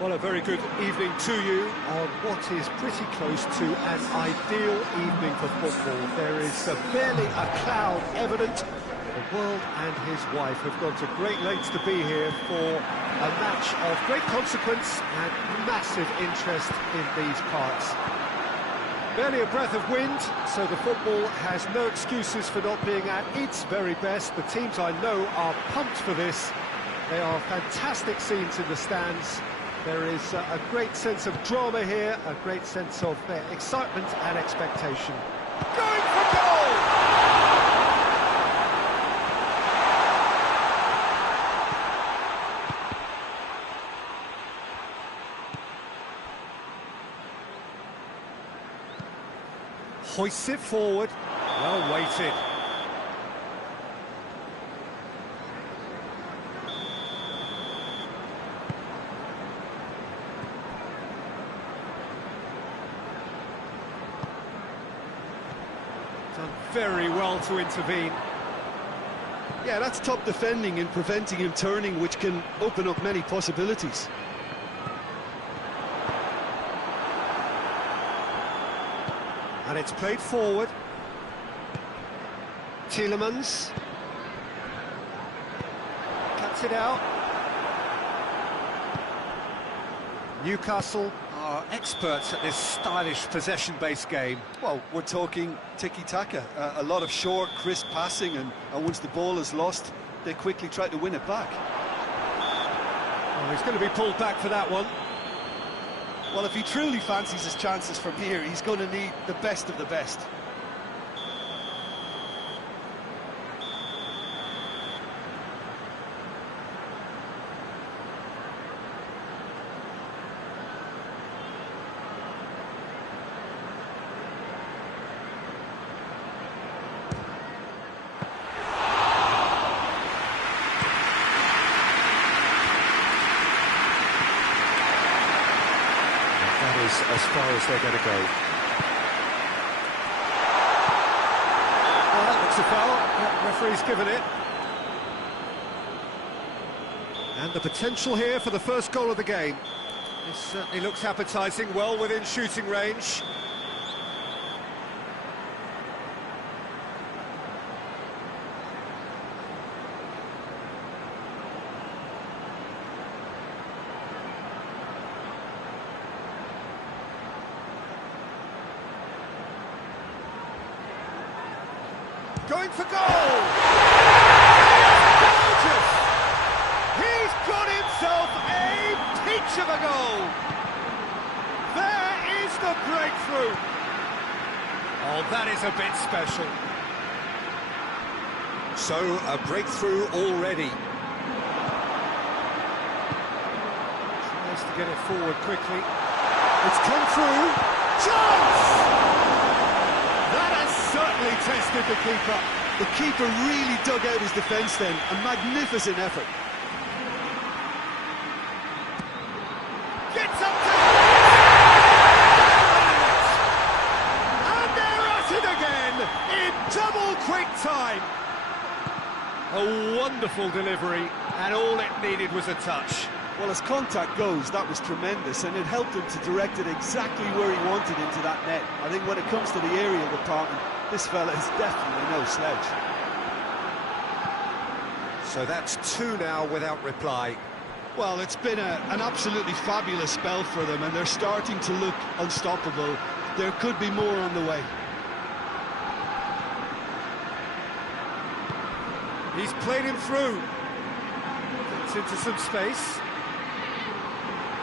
Well, a very good evening to you on what is pretty close to an ideal evening for football. There is barely a cloud evident. The world and his wife have gone to great lengths to be here for a match of great consequence and massive interest in these parts. Barely a breath of wind, so the football has no excuses for not being at its very best. The teams I know are pumped for this. They are fantastic scenes in the stands. There is a great sense of drama here, a great sense of excitement and expectation. Going for goal! Hoists it forward, well weighted. Done very well to intervene. Yeah, that's top defending and preventing him turning, which can open up many possibilities. And it's played forward. Tielemans cuts it out. Newcastle are experts at this stylish possession-based game. Well, we're talking tiki-taka, a lot of short, crisp passing, and once the ball is lost, they quickly try to win it back. Oh, he's going to be pulled back for that one. Well, if he truly fancies his chances from here, he's going to need the best of the best. As far as they're going to go. Well, that looks a foul. Yeah, referee's given it. And the potential here for the first goal of the game. This certainly looks appetising, well within shooting range. Going for goal! Gorgeous! He's got himself a peach of a goal! There is the breakthrough! Oh, that is a bit special. So, a breakthrough already. Tries to get it forward quickly. It's come through. Chance! Certainly tested the keeper. The keeper really dug out his defence then. A magnificent effort. Gets up to and they're at it again in double quick time. A wonderful delivery, and all it needed was a touch. Well, as contact goes, that was tremendous, and it helped him to direct it exactly where he wanted into that net. I think when it comes to the aerial department, this fella is definitely no slouch. So that's two now without reply. Well, it's been an absolutely fabulous spell for them, and they're starting to look unstoppable. There could be more on the way. He's played him through. Gets into some space.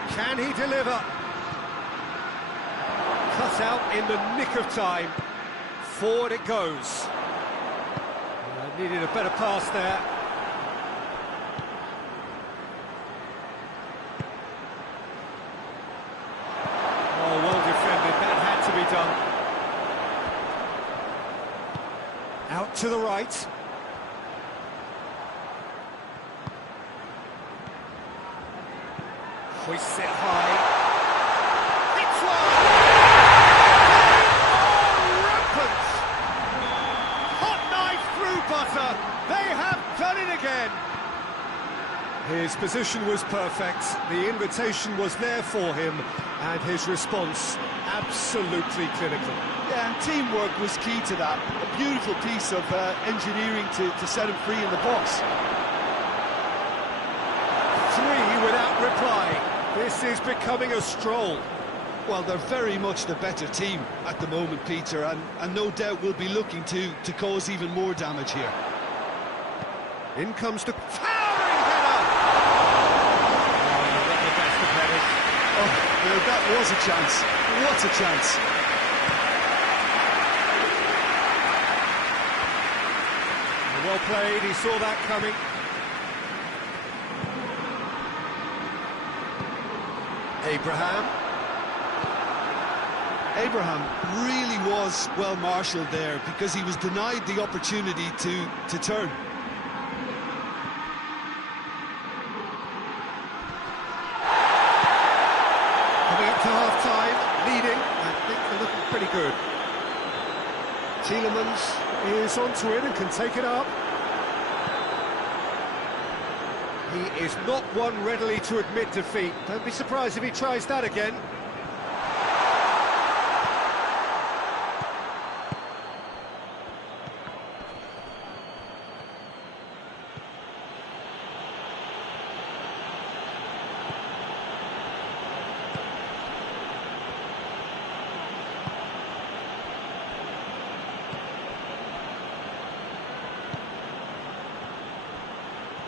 Can he deliver? Cut out in the nick of time. Forward it goes. Needed a better pass there. Oh, well defended. That had to be done. Out to the right. Hoists it high. It's one! Oh, rampant! Hot knife through butter. They have done it again. Here's position was perfect, the invitation was there for him, and his response absolutely clinical. Yeah, and teamwork was key to that. A beautiful piece of engineering to set him free in the box. 3 without reply. This is becoming a stroll. Well, they're very much the better team at the moment, Peter, and no doubt will be looking to cause even more damage here. In comes the towering header! Oh, not the best of headers. Oh, now that was a chance. What a chance. Well played, he saw that coming. Abraham really was well marshalled there because he was denied the opportunity to turn. Coming up to half-time, leading. I think they're looking pretty good. Tielemans is onto it and can take it up. He is not one readily to admit defeat. Don't be surprised if he tries that again.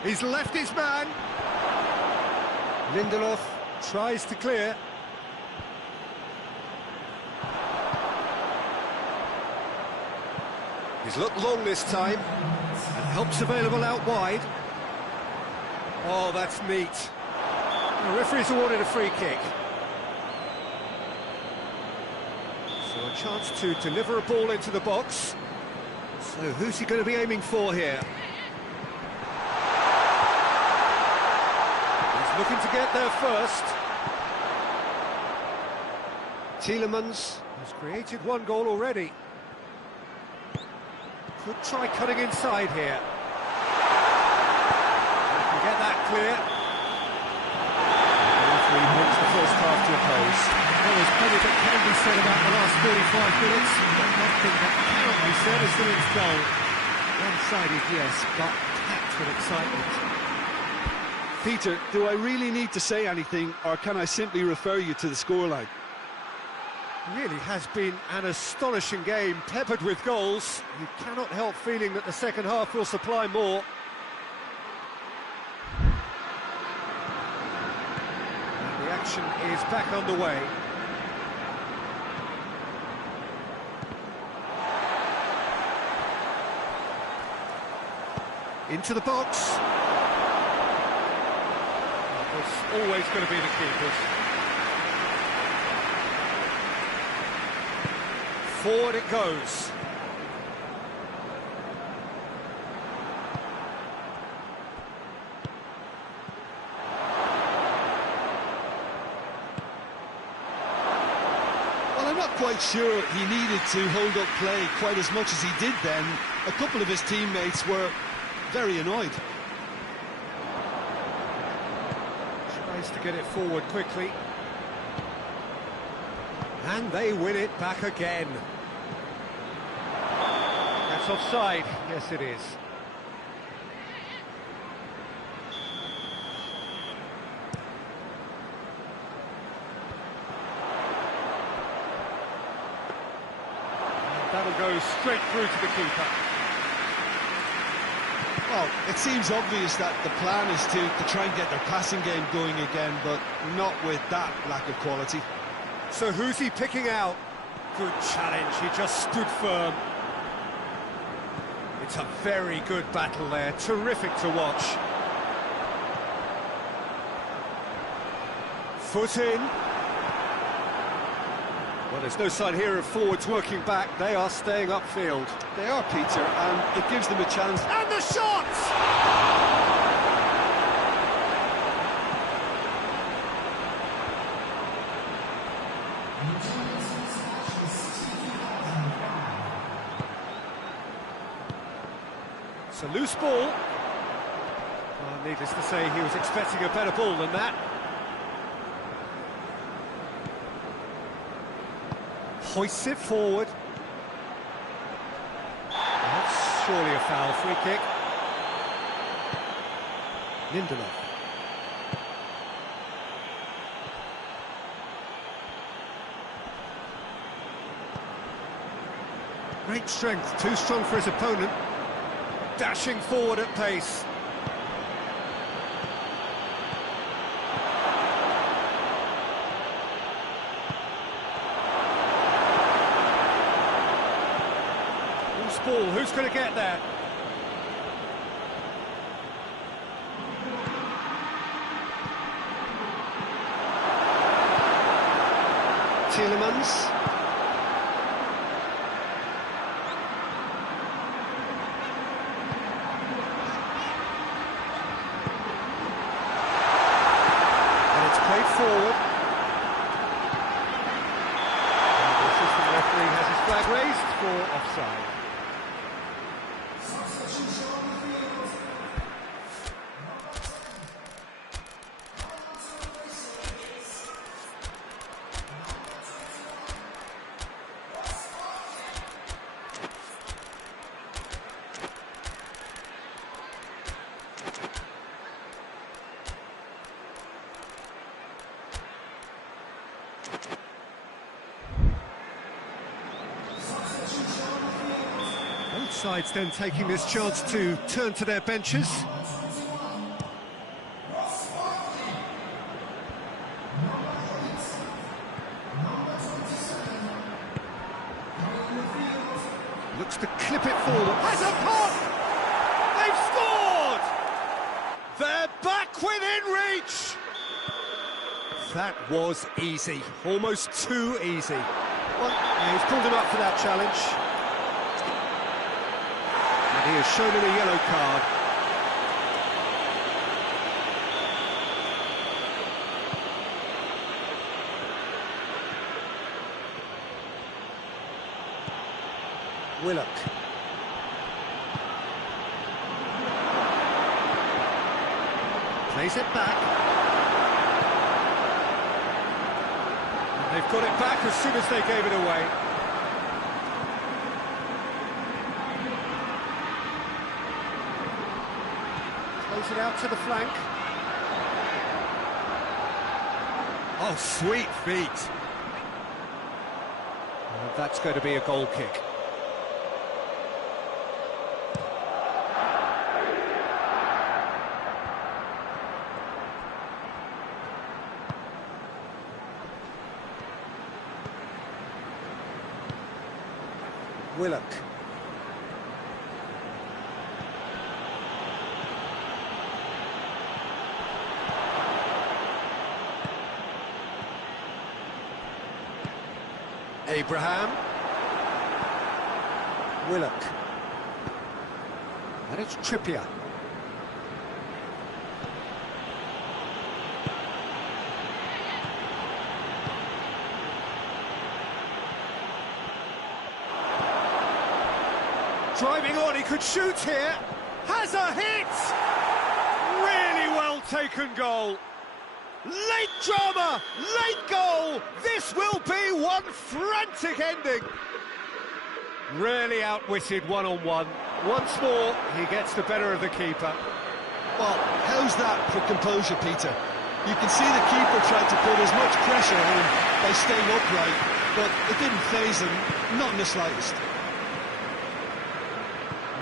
He's left his man. Lindelof tries to clear. He's looked long this time, and help's available out wide. Oh, that's neat. The referee's awarded a free kick. So a chance to deliver a ball into the box. So who's he going to be aiming for here? Looking to get there first. Tielemans has created one goal already. Could try cutting inside here. Can get that clear. The referee brings the first half to a close. Well, there's plenty that can be said about the last 45 minutes, but one thing that cannot be said is that it's goal. One-sided, yes, but packed with excitement. Peter, do I really need to say anything, or can I simply refer you to the scoreline? Really has been an astonishing game, peppered with goals. You cannot help feeling that the second half will supply more. And the action is back underway. Into the box. It's always going to be the keepers. Forward it goes. Well, I'm not quite sure he needed to hold up play quite as much as he did then. A couple of his teammates were very annoyed. To get it forward quickly. And they win it back again. That's offside. Yes, it is. And that'll go straight through to the keeper. Well, it seems obvious that the plan is to try and get their passing game going again, but not with that lack of quality. So who's he picking out? Good challenge, he just stood firm. It's a very good battle there, terrific to watch. Foot in. Well, there's no sign here of forwards working back, they are staying upfield. They are, Peter, and it gives them a chance. And the shot! It's a loose ball. Needless to say, he was expecting a better ball than that. Hoists it forward. That's surely a foul. Free kick. Lindelof. Great strength, too strong for his opponent. Dashing forward at pace. Loose ball, who's going to get there? Tielemans. Forward. And the assistant referee has his flag raised for offside. Both sides then taking this chance to turn to their benches. Looks to clip it forward. Has a pop! They've scored! They're back within reach! That was easy, almost too easy. Well, he's pulled him up for that challenge. And he has shown him a yellow card. Willock. Plays it back. They've got it back as soon as they gave it away. Plays it out to the flank. Oh, sweet feet. And that's going to be a goal kick. Willock. Abraham. Willock. And it's Trippier. Driving on, he could shoot here. Has a hit! Really well taken goal. Late drama, late goal. This will be one frantic ending. Really outwitted one-on-one. Once more, he gets the better of the keeper. Well, how's that for composure, Peter? You can see the keeper tried to put as much pressure on him by staying upright, but it didn't faze him, not in the slightest.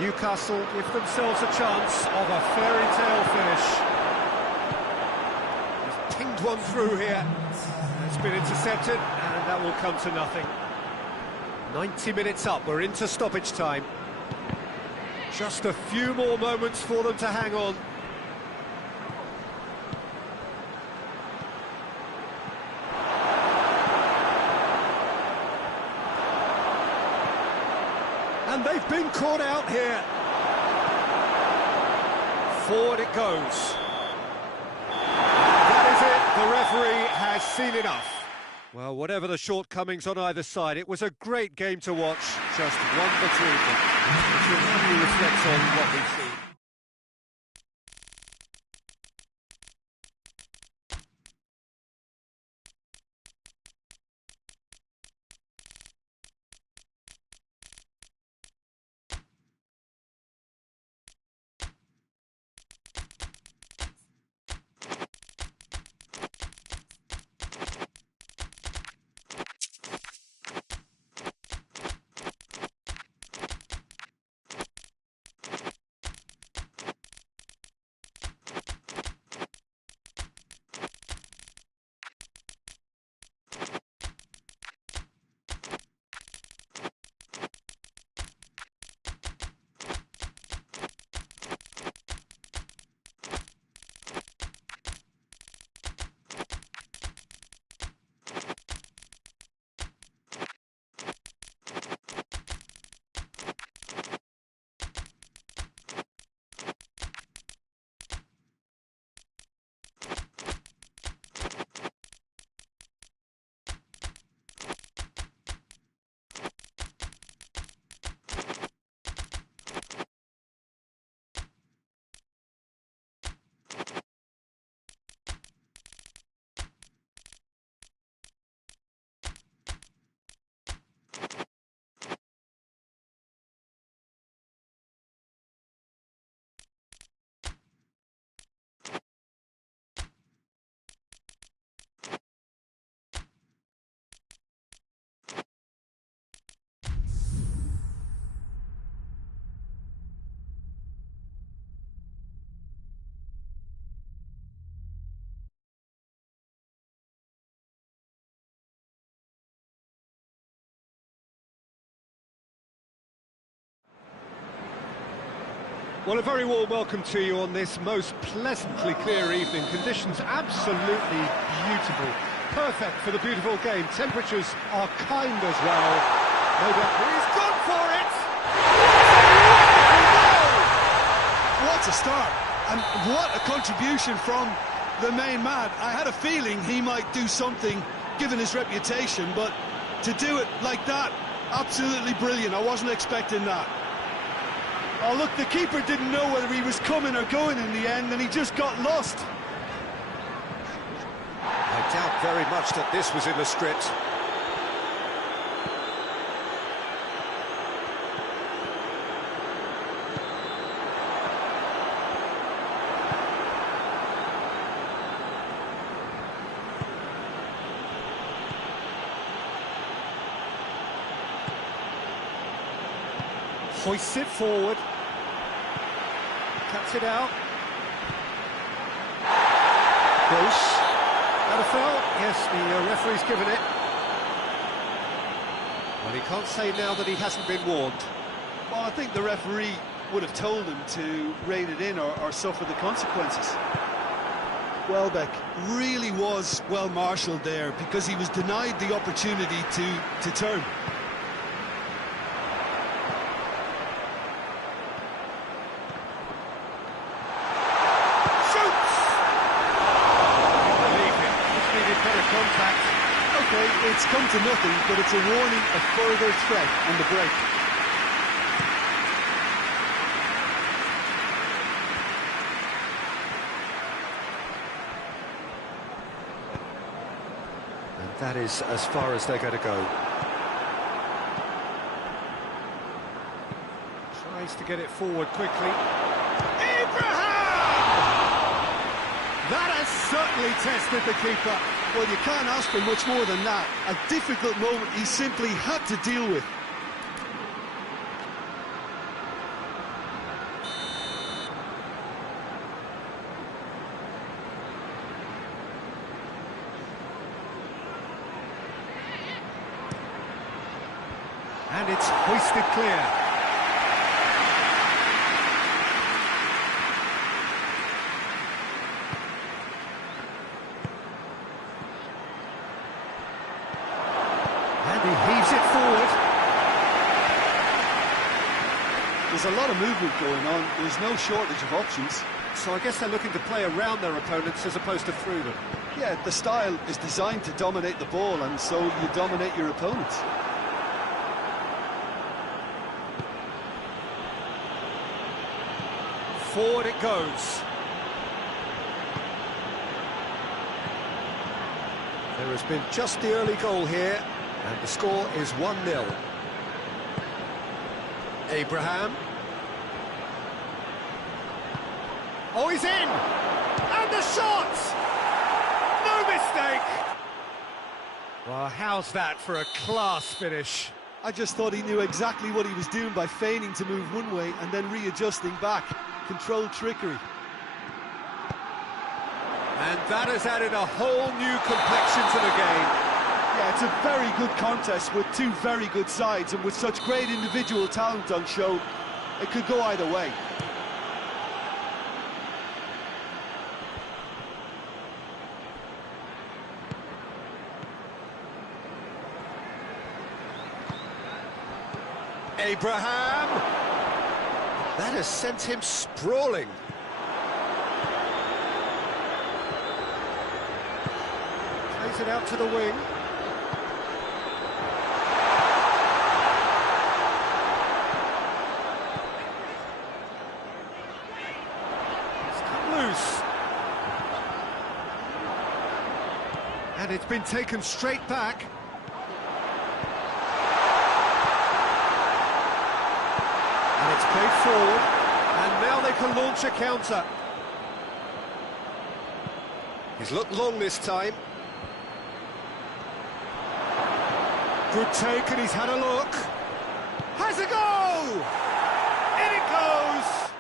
Newcastle give themselves a chance of a fairy tale finish. He's pinged one through here. It's been intercepted, and that will come to nothing. 90 minutes up, we're into stoppage time. Just a few more moments for them to hang on. And they've been caught out here. Forward it goes. That is it. The referee has seen enough. Well, whatever the shortcomings on either side, it was a great game to watch. Just one between them. Which will only reflect on what we've seen. Well, a very warm welcome to you on this most pleasantly clear evening. Conditions absolutely beautiful. Perfect for the beautiful game. Temperatures are kind as well. No doubt he's gone for it! What a start, and what a contribution from the main man. I had a feeling he might do something, given his reputation, but to do it like that, absolutely brilliant. I wasn't expecting that. Oh, look, the keeper didn't know whether he was coming or going in the end, and he just got lost. I doubt very much that this was in the script. Hoists it forward. Cuts it out. Gross. That a foul? Yes, the referee's given it. Well, he can't say now that he hasn't been warned. Well, I think the referee would have told him to rein it in or suffer the consequences. Welbeck really was well marshalled there because he was denied the opportunity to turn. Okay, it's come to nothing, but it's a warning of further threat on the break. And that is as far as they're going to go. Tries to get it forward quickly. That has certainly tested the keeper. Well, you can't ask for much more than that. A difficult moment he simply had to deal with. And it's hoisted clear. And he heaves it forward. There's a lot of movement going on. There's no shortage of options. So I guess they're looking to play around their opponents as opposed to through them. Yeah, the style is designed to dominate the ball, and so you dominate your opponents. Forward it goes. There has been just the early goal here, and the score is 1-0. Abraham. Oh, he's in! And the shot! No mistake! Well, how's that for a class finish? I just thought he knew exactly what he was doing by feigning to move one way and then readjusting back. Controlled trickery. And that has added a whole new complexion to the game. Yeah, it's a very good contest with two very good sides, and with such great individual talent on show, it could go either way. Abraham! That has sent him sprawling. Plays it out to the wing. It's cut loose. And it's been taken straight back. And it's played forward, and now they can launch a counter. He's looked long this time. Good take, and he's had a look. Has a go! In it goes!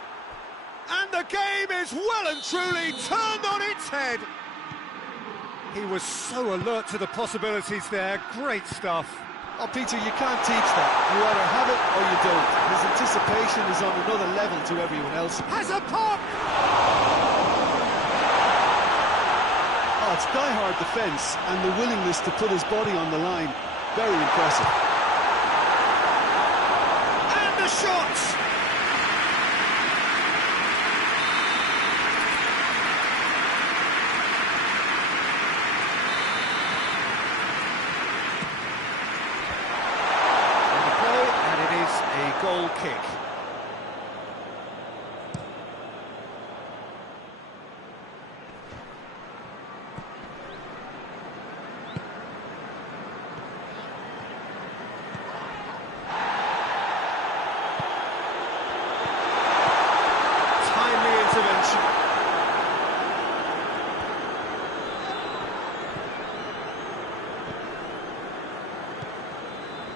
And the game is well and truly turned on its head. He was so alert to the possibilities there. Great stuff. Oh, Peter, you can't teach that. You either have it or you don't. His anticipation is on another level to everyone else. Has a pop! Oh, it's die-hard defence and the willingness to put his body on the line. Very impressive. And the shot! Goal kick. Timely intervention.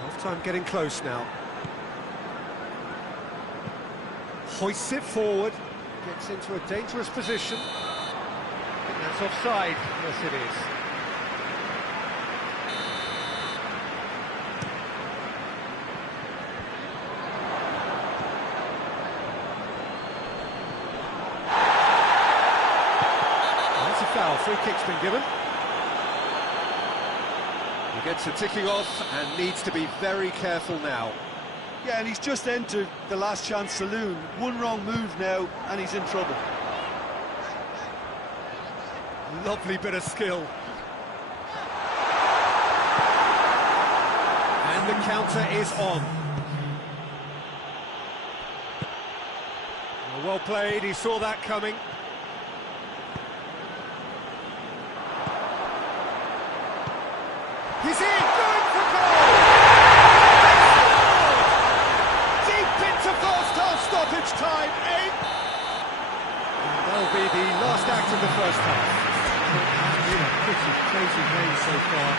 Half-time getting close now. Hoists it forward, gets into a dangerous position. I think that's offside. Yes, it is. That's a foul. Free kick's been given. He gets a ticking off and needs to be very careful now. Yeah, and he's just entered the last chance saloon. One wrong move now, and he's in trouble. Lovely bit of skill. And the counter is on. Well played, he saw that coming. He's in, going for goal! Stoppage time, 8. And that'll be the last act of the first half. Been a pretty crazy game so far.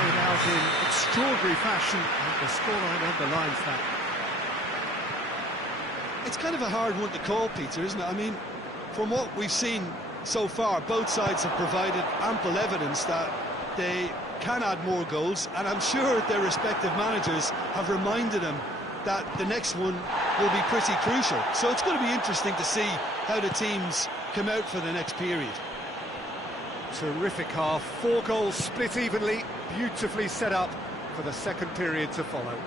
Played out in extraordinary fashion, and the scoreline underlines that. It's kind of a hard one to call, Peter, isn't it? I mean, from what we've seen so far, both sides have provided ample evidence that they can add more goals, and I'm sure their respective managers have reminded them that the next one will be pretty crucial. So it's going to be interesting to see how the teams come out for the next period. Terrific half, 4 goals split evenly, beautifully set up for the second period to follow.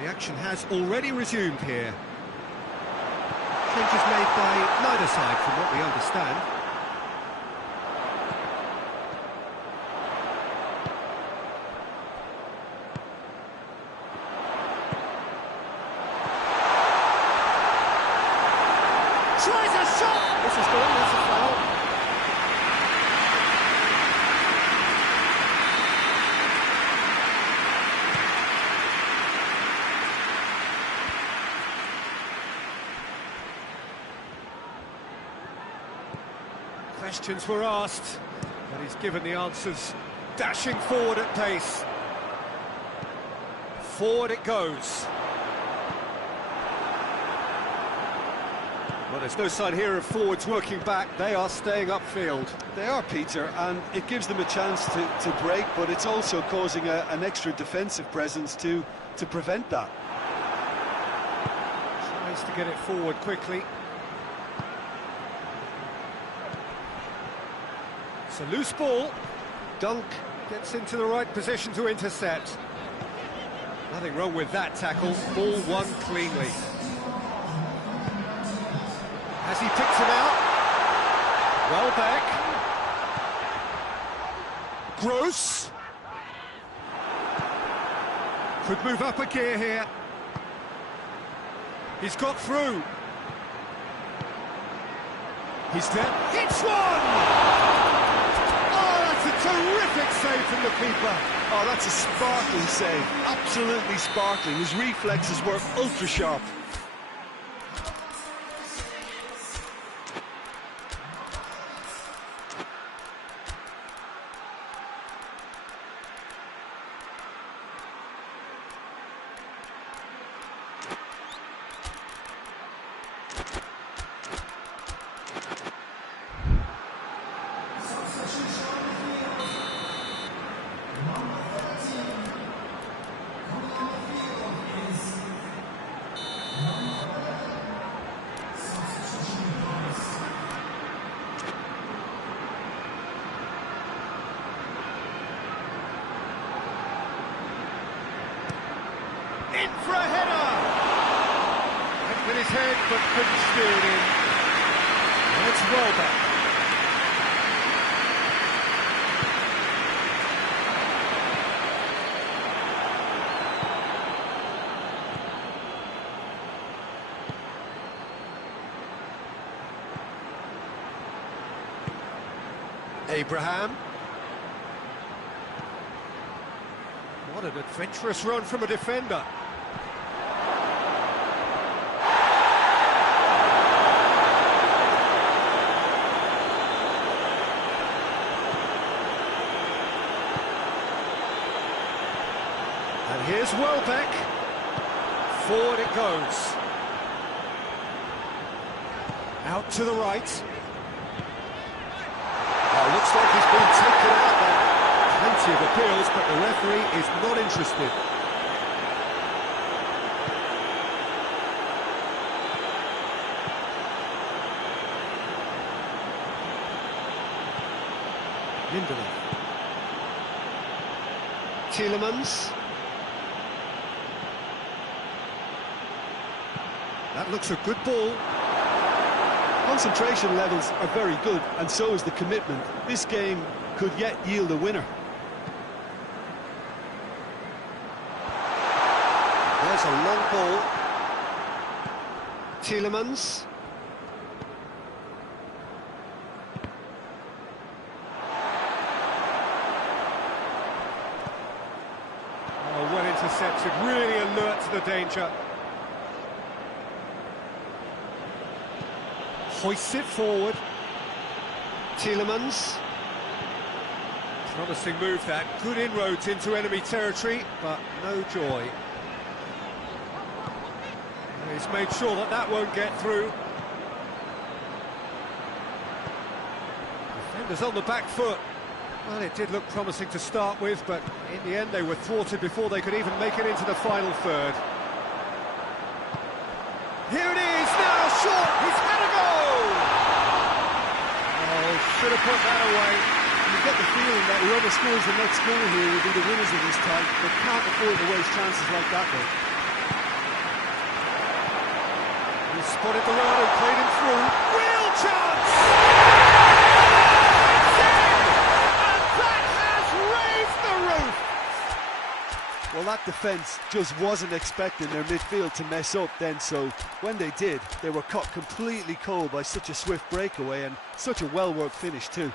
The action has already resumed here. Changes made by neither side from what we understand. Tries a shot! This is good, that's a foul. Questions were asked, but he's given the answers. Dashing forward at pace. Forward it goes. Well, there's no sign here of forwards working back. They are staying upfield. They are, Peter, and it gives them a chance to break, but it's also causing an extra defensive presence to prevent that. Tries to get it forward quickly. It's a loose ball. Dunk gets into the right position to intercept. Nothing wrong with that tackle. Ball won cleanly. As he picks him out. Well back. Gross. Could move up a gear here. He's got through. He's there. Hits one! Oh, that's a terrific save from the keeper. Oh, that's a sparkling save. Absolutely sparkling. His reflexes were ultra sharp. In for a header! Went with his head, but couldn't steer it in. And it's well back. Abraham. What an adventurous run from a defender. And here's Welbeck. Forward it goes. Out to the right. Looks like he's been taken out there. Plenty of appeals, but the referee is not interested. Lindelof. Tielemans. That looks a good ball. Concentration levels are very good, and so is the commitment. This game could yet yield a winner. There's a long ball. Tielemans. Oh, well intercepted, really alert to the danger. Hoists it forward. Tielemans. Promising move that. Good inroads into enemy territory, but no joy. And he's made sure that that won't get through. Defenders on the back foot. Well, it did look promising to start with, but in the end they were thwarted before they could even make it into the final third. Here it is, now short, he's had a goal! Oh, should have put that away. You get the feeling that whoever scores the next goal here will be the winners of this tie. They can't afford to waste chances like that, though. He spotted the run and played him through. Real chance! And that has raised the roof! Well, that defence just wasn't expecting their midfield to mess up then, so when they did, they were caught completely cold by such a swift breakaway and such a well-worked finish too.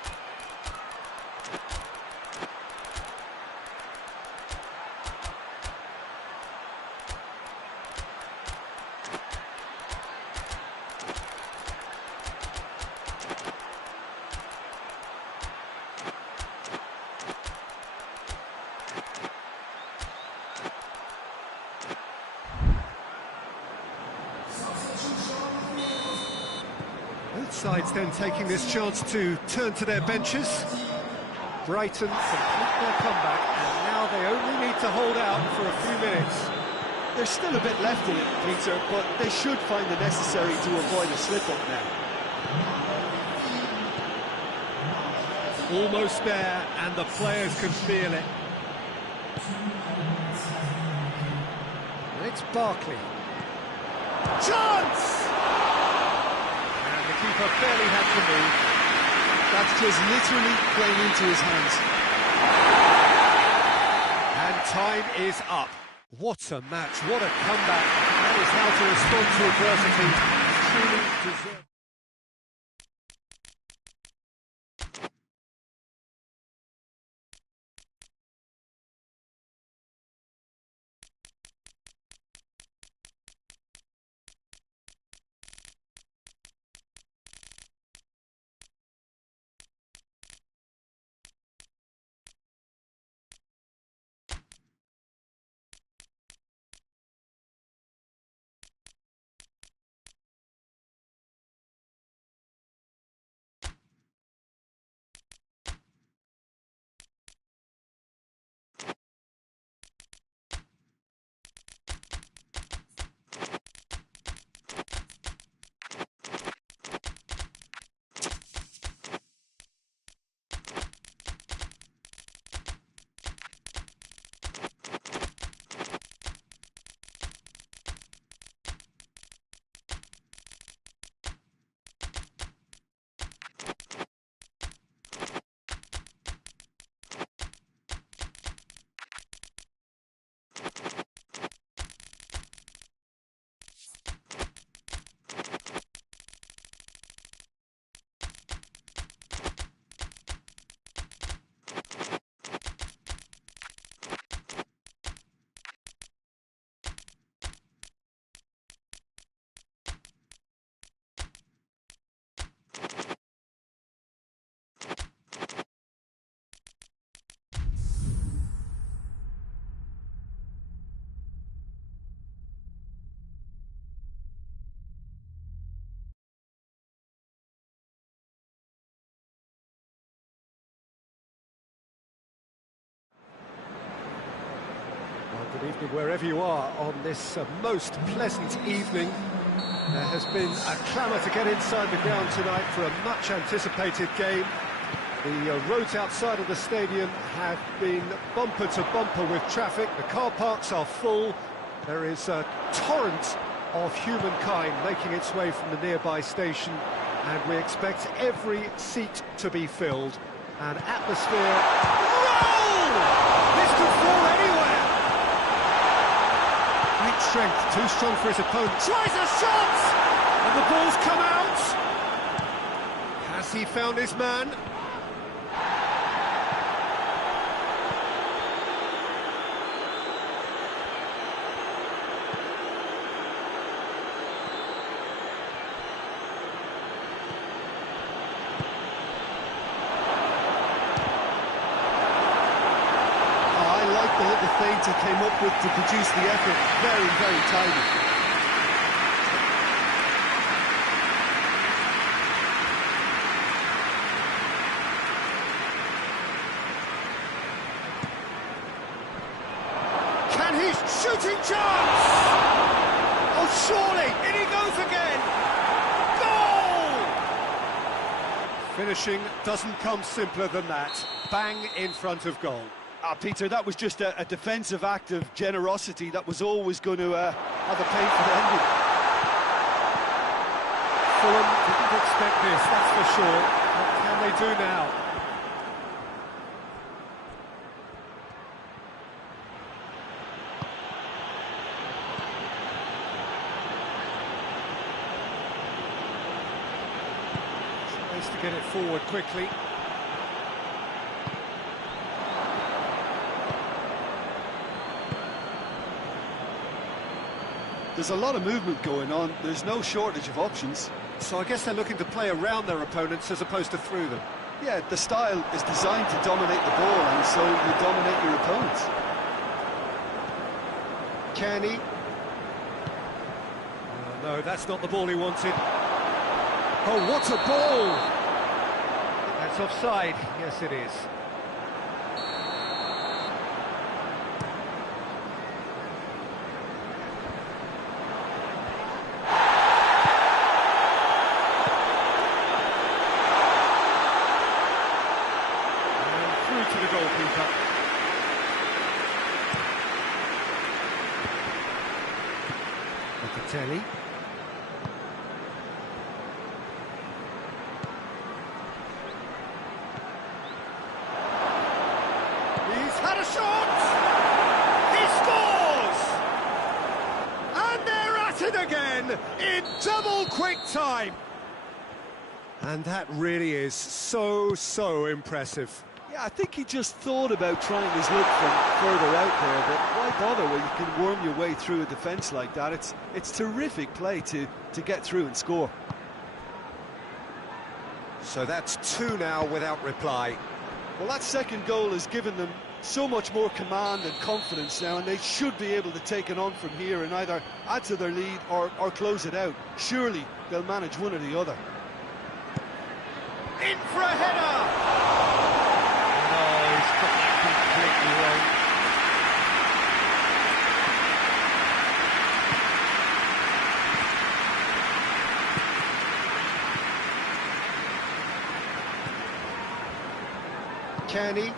Both sides then taking this chance to turn to their benches. Brighton complete their comeback, and now they only need to hold out for a few minutes. There's still a bit left in it, Peter, but they should find the necessary to avoid a slip-up now. Almost there, and the players can feel it. And it's Barkley. Chance! And the keeper barely had to move. That's just literally playing into his hands. And time is up. What a match, what a comeback. That is how to respond to adversity. Truly deserved. Good evening wherever you are on this most pleasant evening. There has been a clamour to get inside the ground tonight for a much-anticipated game. The roads outside of the stadium have been bumper to bumper with traffic. The car parks are full. There is a torrent of humankind making its way from the nearby station, and we expect every seat to be filled. An atmosphere... Roll! This could fall anywhere! Great strength, too strong for his opponent. Tries a shot! And the ball's come out! Has he found his man? The little feint he came up with to produce the effort. Very, very tidy. Can he? Shooting chance! Oh, surely! In he goes again! Goal! Finishing doesn't come simpler than that. Bang in front of goal. Peter, that was just a defensive act of generosity that was always going to have a painful ending. Fulham didn't expect this, that's for sure. What can they do now? Tries to get it forward quickly. There's a lot of movement going on. There's no shortage of options. So I guess they're looking to play around their opponents as opposed to through them. Yeah, the style is designed to dominate the ball, and so you dominate your opponents. Kenny. No, that's not the ball he wanted. Oh, what a ball! That's offside. Yes, it is. To the goalkeeper. Locatelli. He's had a shot! He scores! And they're at it again in double quick time! And that really is so impressive. Yeah, I think he just thought about trying his luck from further out there, but why bother when you can worm your way through a defence like that? It's terrific play to get through and score. So that's 2 now without reply. Well, that second goal has given them so much more command and confidence now, and they should be able to take it on from here and either add to their lead or close it out. Surely they'll manage one or the other. In for a header! Completely wrong. Kenny.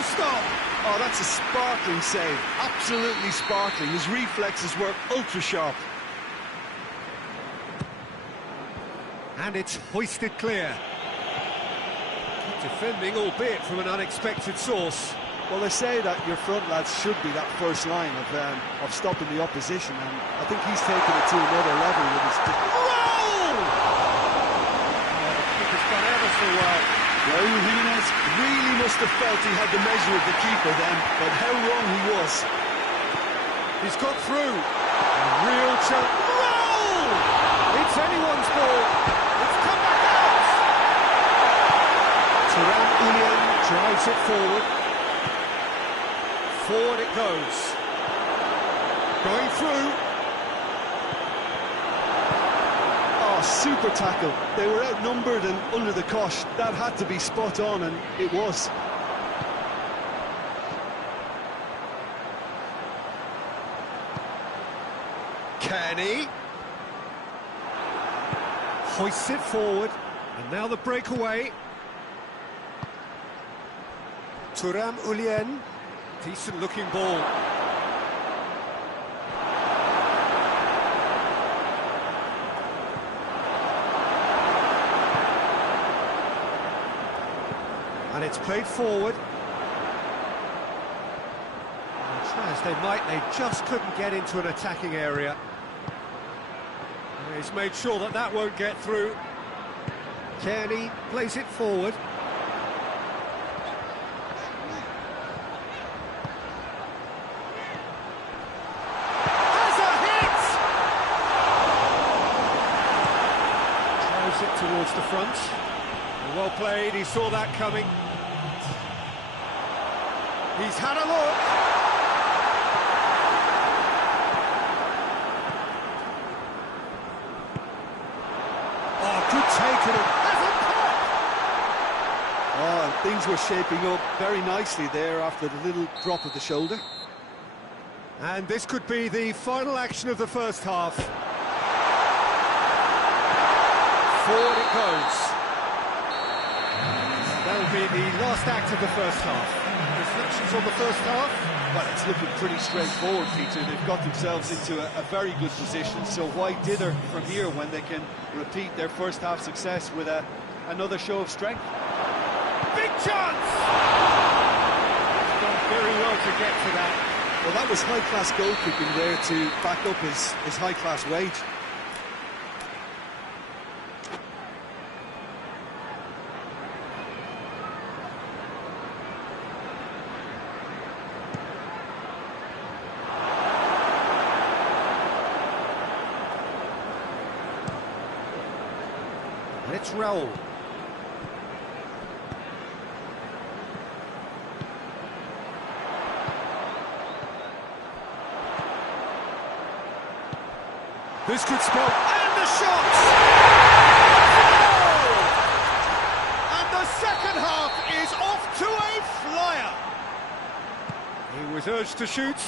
Stop! Oh, that's a sparkling save. Absolutely sparkling. His reflexes were ultra sharp. And it's hoisted clear. Good defending, albeit from an unexpected source. Well, they say that your front lads should be that first line of stopping the opposition, and I think he's taken it to another level with his... Roll! Oh, the keeper's done ever so well. Raúl Jiménez really must have felt he had the measure of the keeper then, but how wrong he was. He's got through. A real chance. Roll! It's anyone's ball. It's come back out. Turan Ulian drives it forward. Forward it goes. Going through. Oh, super tackle. They were outnumbered and under the cosh. That had to be spot on, and it was. Kenny. Hoists it forward. And now the breakaway. Thuram Ulien. Decent looking ball. And it's played forward. And try as they might, they just couldn't get into an attacking area. And he's made sure that that won't get through. Kenny plays it forward. Has a hit! Drives it towards the front. Well played, he saw that coming. He's had a look. Oh, good take and has a pop! Oh, and things were shaping up very nicely there after the little drop of the shoulder. And this could be the final action of the first half. Forward it goes. That'll be the last act of the first half. Reflections on the first half? Well, it's looking pretty straightforward, Peter. They've got themselves into a very good position, so why dither from here when they can repeat their first half success with another show of strength? Big chance! He's done very well to get to that. Well, that was high-class goalkeeping there to back up his high-class wage. Let's roll. This could spell, and the shot! And the second half is off to a flyer. He was urged to shoot,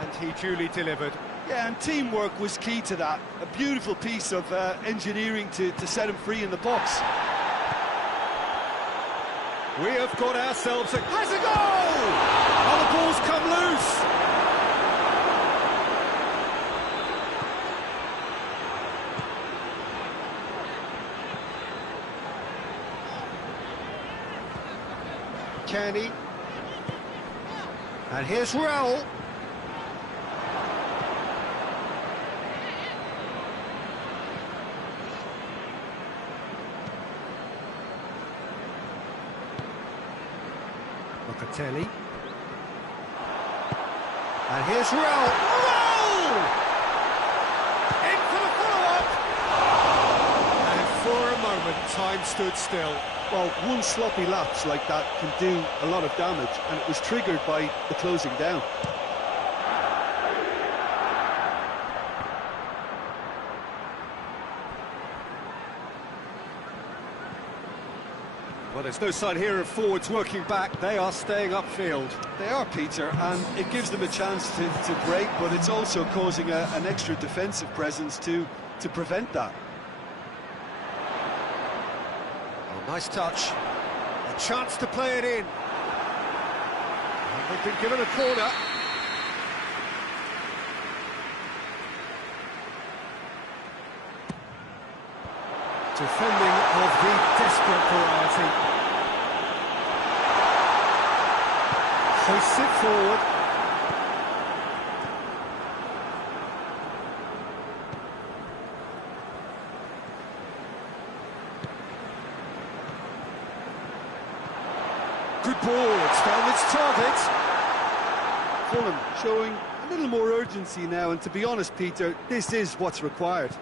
and he duly delivered. Yeah, and teamwork was key to that. A beautiful piece of engineering to set him free in the box. We have got ourselves a... Has a goal! Oh, the ball's come loose! Kenny. And here's Raul. Locatelli. And here's Raul. Raul! In for the follow-up! And for a moment, time stood still. Well, one sloppy lapse like that can do a lot of damage, and it was triggered by the closing down. Well, there's no sign here of forwards working back. They are staying upfield. They are, Peter, and it gives them a chance to break, but it's also causing an extra defensive presence to prevent that. Oh, nice touch. A chance to play it in. And they've been given a corner. Defending of the desperate variety. Hoists it forward. Good ball, it's found its target. Fulham showing a little more urgency now, and to be honest, Peter, this is what's required.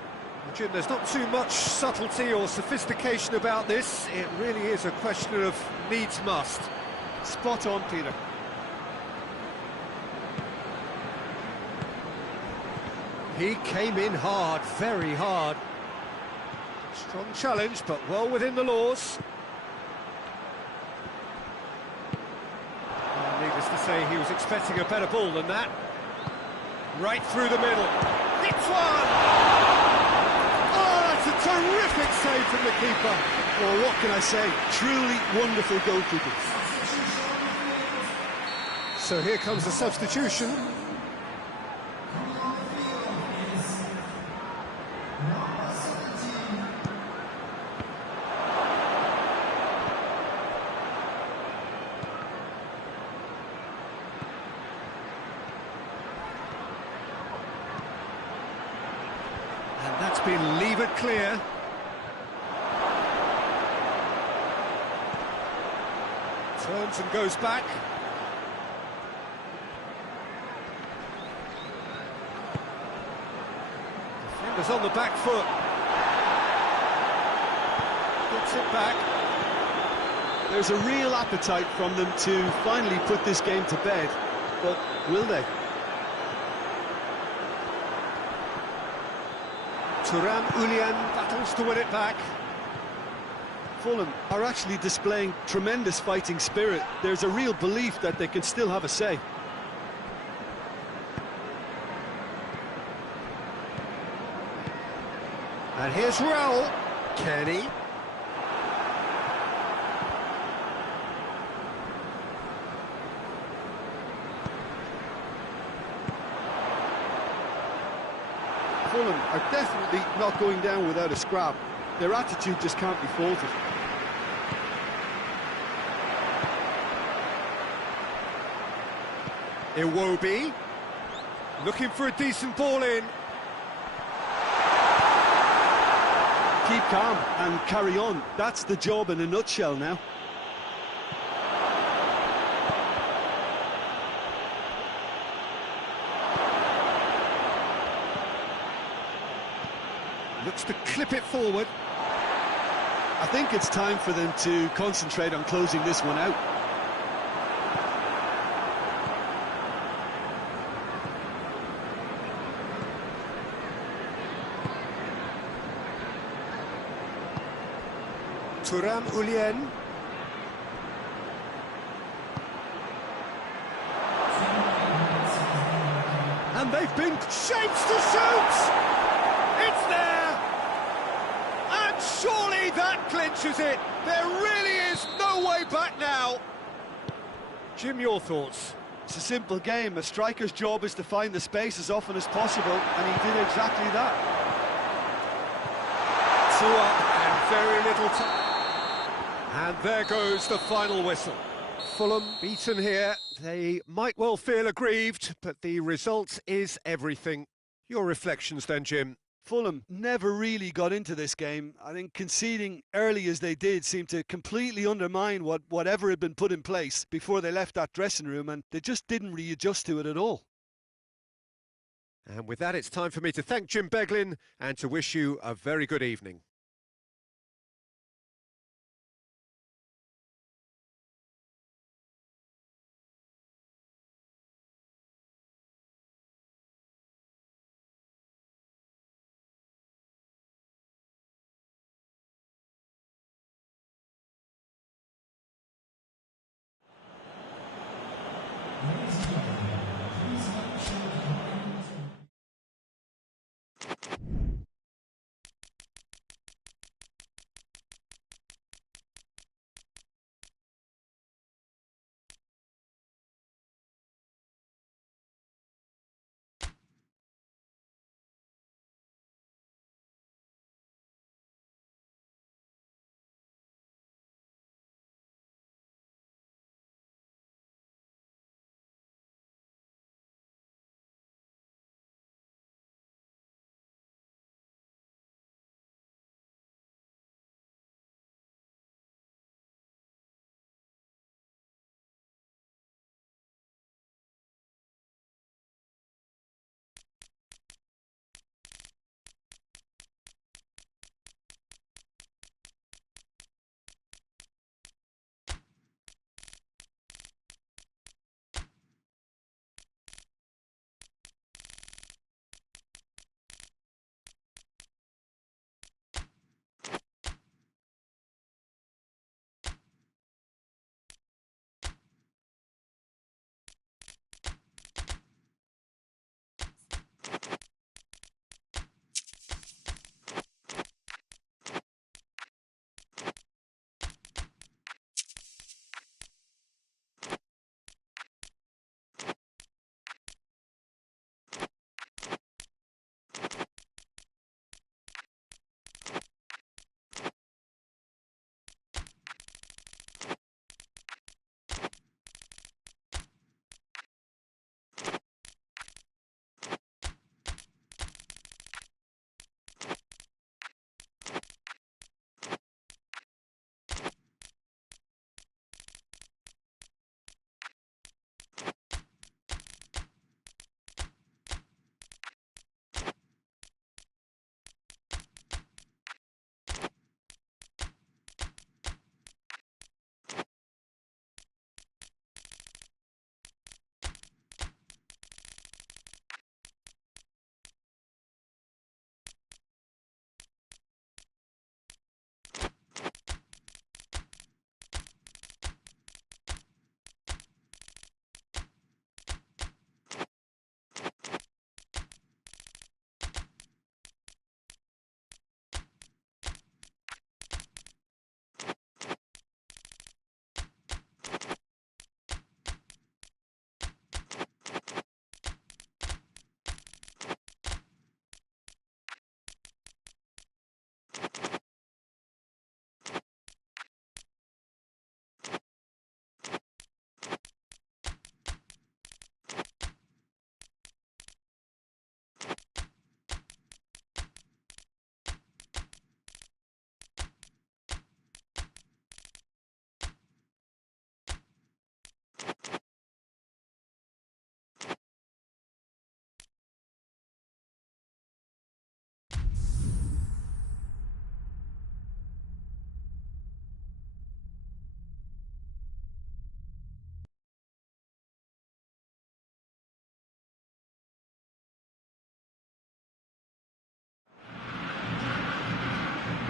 Jim, there's not too much subtlety or sophistication about this. It really is a question of needs must. Spot on, Peter. He came in hard, very hard. Strong challenge, but well within the laws. Needless to say, he was expecting a better ball than that. Right through the middle. Hits one! Oh, that's a terrific save from the keeper. Well, what can I say? Truly wonderful goalkeeping. So here comes the substitution. And that's been levered clear. Turns and goes back. Defender's on the back foot. Gets it back. There's a real appetite from them to finally put this game to bed, but will they? Turan Ulian battles to win it back. Fulham are actually displaying tremendous fighting spirit. There's a real belief that they can still have a say. And here's Raul. Kenny. Fulham are definitely not going down without a scrap. Their attitude just can't be faulted. Iwobi. Looking for a decent ball in. Keep calm and carry on. That's the job in a nutshell now. Looks to clip it forward. I think it's time for them to concentrate on closing this one out. Turan Ulian. And they've been shapes to shoot! It's there! And surely that clinches it! There really is no way back now! Jim, your thoughts? It's a simple game. A striker's job is to find the space as often as possible, and he did exactly that. 2 up and very little time. And there goes the final whistle. Fulham beaten here. They might well feel aggrieved, but the result is everything. Your reflections then, Jim? Fulham never really got into this game. I think conceding early as they did seemed to completely undermine whatever had been put in place before they left that dressing room, and they just didn't readjust to it at all. And with that, it's time for me to thank Jim Beglin and to wish you a very good evening.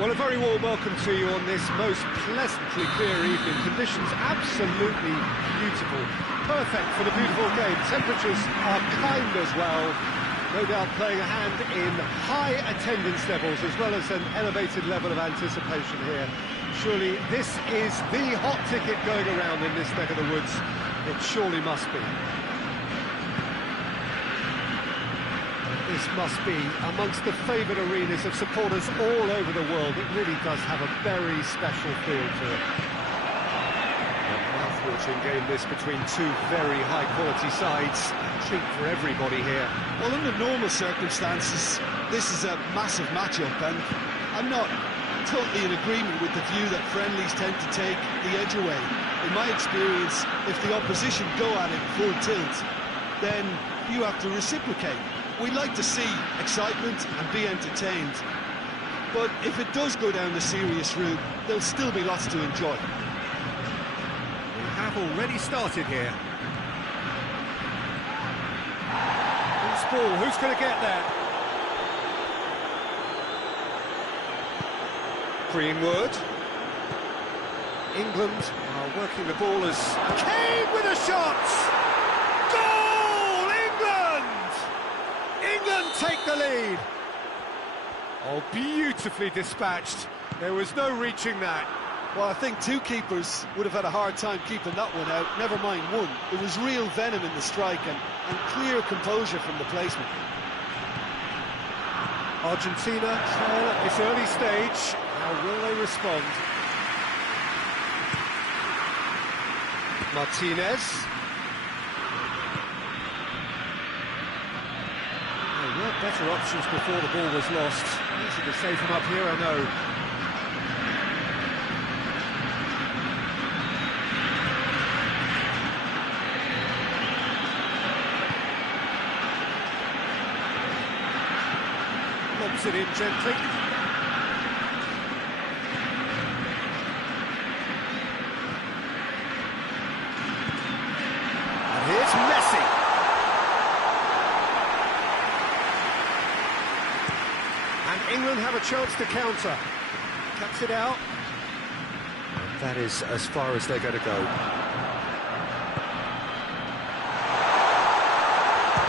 Well, a very warm welcome to you on this most pleasantly clear evening. Conditions absolutely beautiful. Perfect for the beautiful game. Temperatures are kind as well. No doubt playing a hand in high attendance levels as well as an elevated level of anticipation here. Surely this is the hot ticket going around in this neck of the woods. It surely must be. This must be amongst the favoured arenas of supporters all over the world. It really does have a very special feel to it. A mouth-watering game this between two very high-quality sides. A treat for everybody here. Well, under normal circumstances, this is a massive matchup, and I'm not totally in agreement with the view that friendlies tend to take the edge away. In my experience, if the opposition go at it full tilt, then you have to reciprocate. We like to see excitement and be entertained, but if it does go down the serious route, there'll still be lots to enjoy. We have already started here. Loose ball, who's going to get there? Greenwood. England are working the ball as Kane with a shot! Goal! England! England take the lead. Oh, beautifully dispatched. There was no reaching that. Well, I think two keepers would have had a hard time keeping that one out, never mind one. It was real venom in the strike and clear composure from the placement. Argentina trail at this early stage. How will they respond? Martinez. There were better options before the ball was lost. Easy to save from up here, I know. Lobs it in gently. And here's Messi. And England have a chance to counter. Cuts it out. That is as far as they're going to go.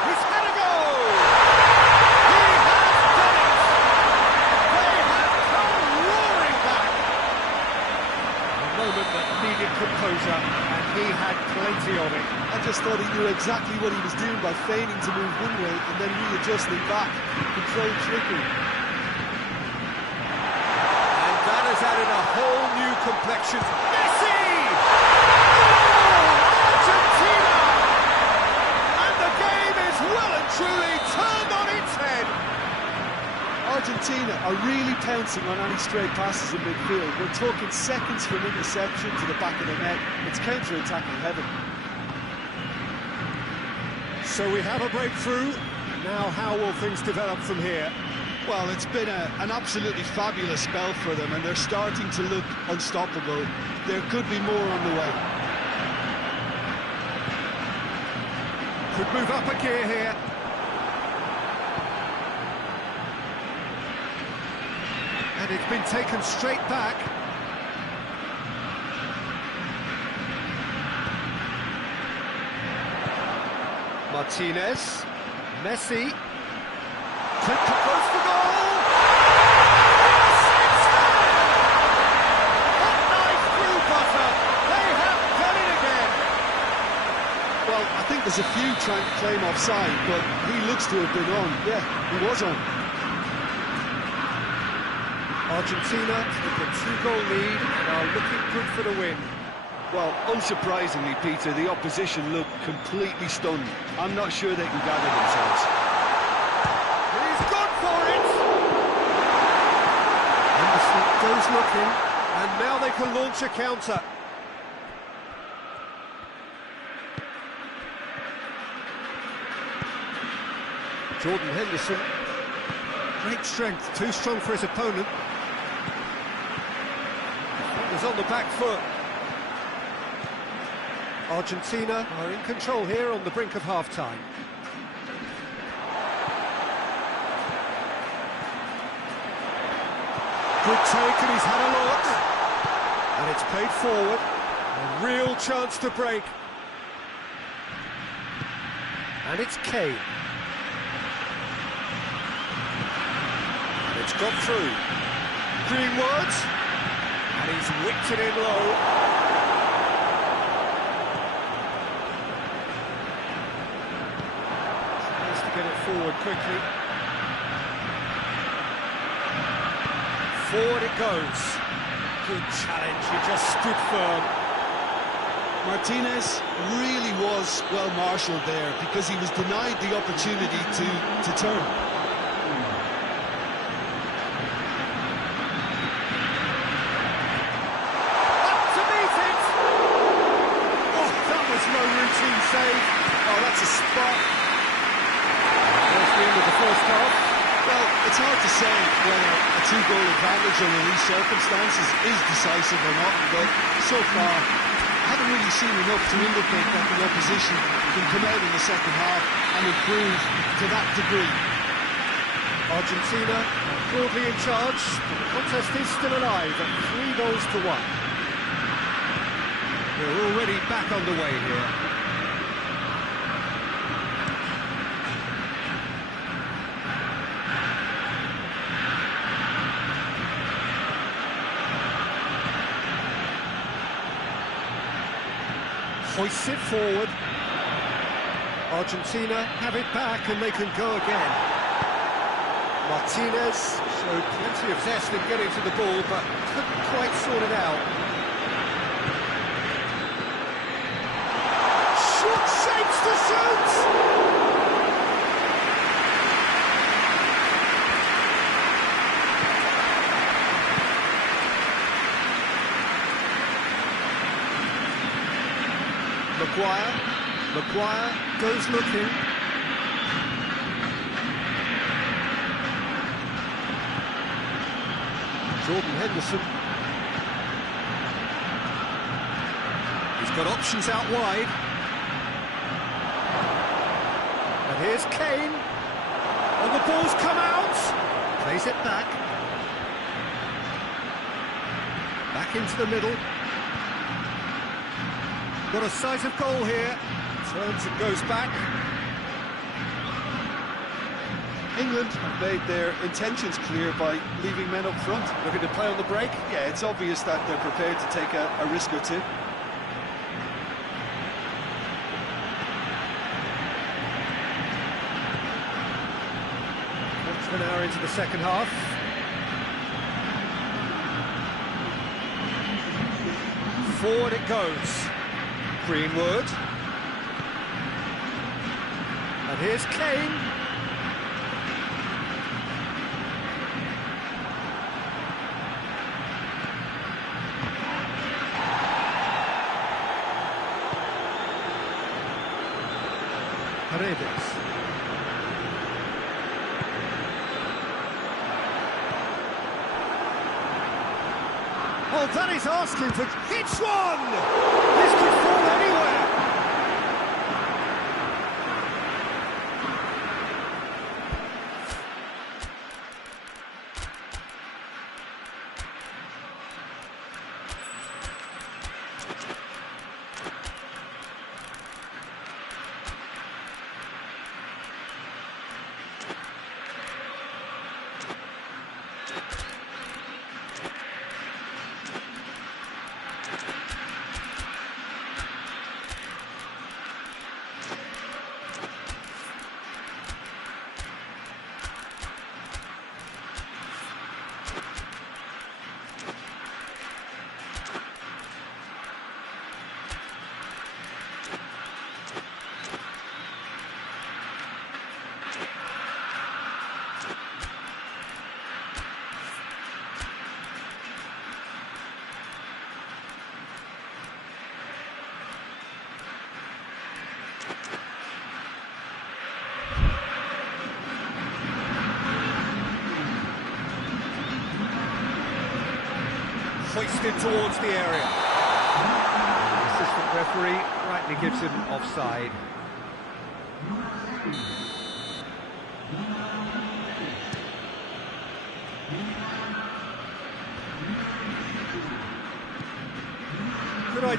He's had a goal! He has done it! They have come roaring back! A moment that needed composure, and he had plenty of it. I just thought he knew exactly what he was doing by feigning to move one way and then readjusting back. Controlled trickery. Has added a whole new complexion. Messi! Oh, Argentina! And the game is well and truly turned on its head. Argentina are really pouncing on any stray passes in midfield. We're talking seconds from interception to the back of the net. It's counter-attacking heaven. So we have a breakthrough. Now how will things develop from here? Well, it's been an absolutely fabulous spell for them, and they're starting to look unstoppable. There could be more on the way. Could move up a gear here. And it's been taken straight back. Martinez. Messi. Could close the goal! Yes, it's done! Hot knife through butter! They have done it again! Well, I think there's a few trying to claim offside, but he looks to have been on. Yeah, he was on. Argentina take a 2-goal lead and are looking good for the win. Well, unsurprisingly, Peter, the opposition look completely stunned. I'm not sure they can gather themselves. He's gone for it! Anderson goes looking, and now they can launch a counter. Jordan Henderson, great strength, too strong for his opponent. Was on the back foot. Argentina are in control here on the brink of half-time. Good take, and he's had a look. And it's played forward. A real chance to break. And it's Kane. And it's got through. Greenwood. And he's whipped it in low. Tries to get it forward quickly. Forward it goes. Good challenge, he just stood firm. Martinez really was well marshalled there because he was denied the opportunity to turn. Up to meet it! Oh, that was no routine save. Oh, that's a spot. There's the end of the first half. Well, it's hard to say whether a two-goal advantage under these circumstances is decisive or not, but so far, I haven't really seen enough to indicate that the opposition can come out in the second half and improve to that degree. Argentina are broadly in charge, but the contest is still alive at 3-1. We're already back underway here. Hoists it forward. Argentina have it back and they can go again. Martinez showed plenty of zest in getting to the ball, but couldn't quite sort it out. Short shapes to shoot! Maguire goes looking. Jordan Henderson. He's got options out wide. And here's Kane. And the ball's come out. Plays it back. Back into the middle. Got a sight of goal here. Turns and goes back. England have made their intentions clear by leaving men up front. Looking to play on the break. Yeah, it's obvious that they're prepared to take a risk or two. Quarter of an hour into the second half. Forward it goes. Greenwood. And here's Kane. Paredes. Oh, that is asking for... Hits one! This could fall anywhere. Hoisted towards the area. The assistant referee rightly gives him offside.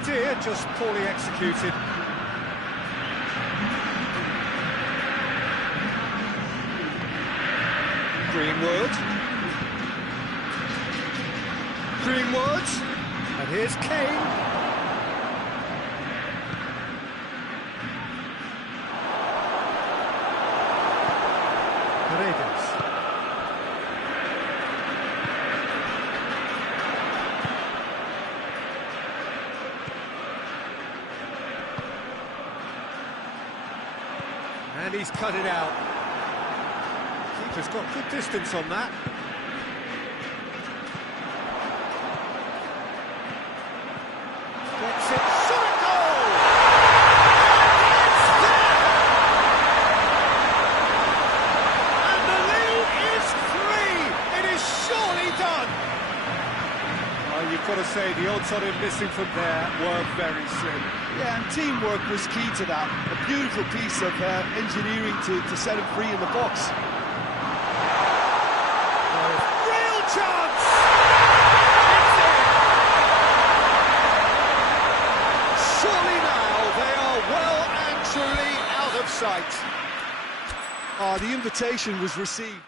idea, just poorly executed. Greenwood, and here's Kane. Paredes. And he's cut it out. Keeper's got good distance on that. Gets it, shot at goal! And the lead is 3! It is surely done! Oh, you've got to say, the odds on him missing from there were very slim. Yeah, and teamwork was key to that. A beautiful piece of engineering to set him free in the box. Real chance! It's in! Surely now they are well and truly out of sight. Oh, the invitation was received.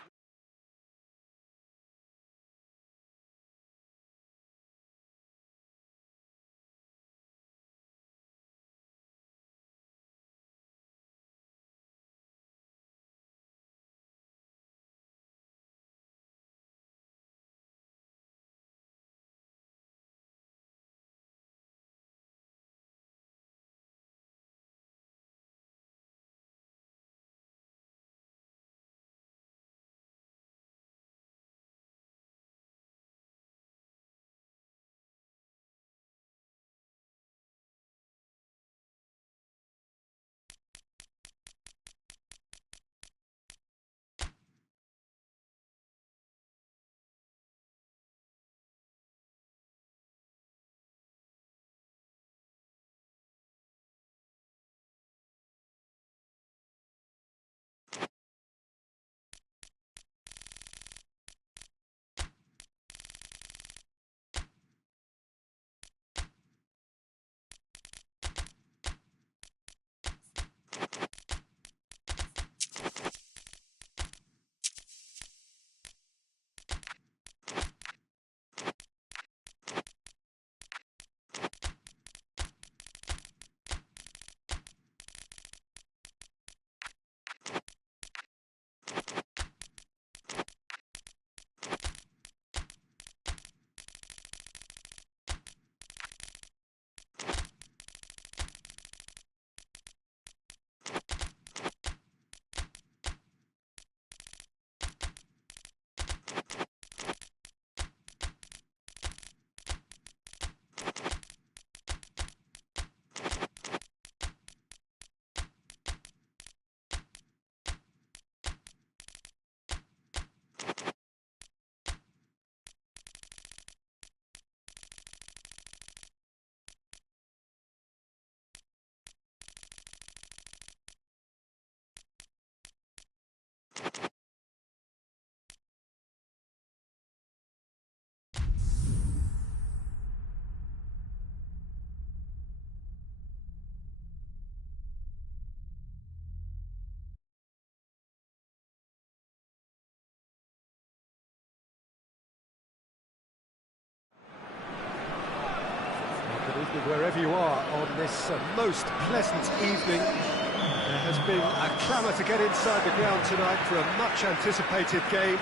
Wherever you are on this most pleasant evening, there has been a clamour to get inside the ground tonight for a much-anticipated game.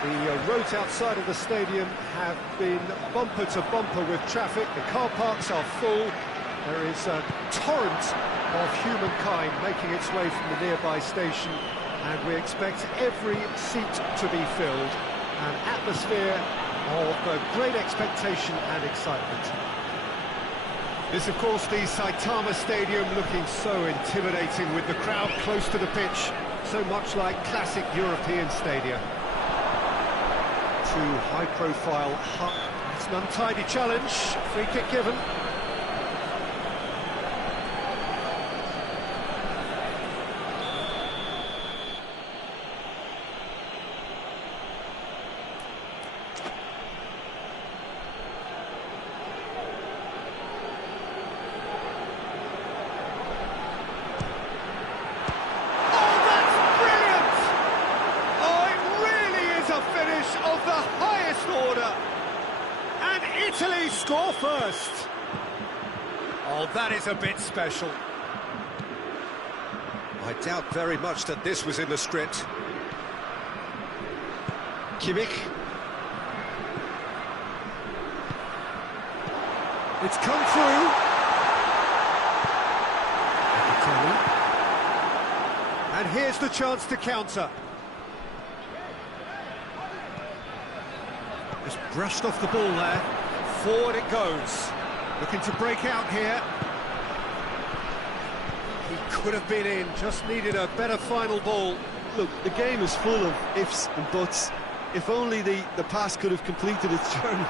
The roads outside of the stadium have been bumper to bumper with traffic. The car parks are full. There is a torrent of humankind making its way from the nearby station, and we expect every seat to be filled. An atmosphere of great expectation and excitement. This, of course, the Saitama Stadium, looking so intimidating with the crowd close to the pitch, so much like classic European stadia. Too high-profile. It's an untidy challenge. Free kick given. highest order. And Italy score first. Oh, that is a bit special. I doubt very much that this was in the script. Kimmich. It's come through. And here's the chance to counter. Just brushed off the ball there. Forward it goes. Looking to break out here. He could have been in, just needed a better final ball. Look, the game is full of ifs and buts. If only the pass could have completed its journey.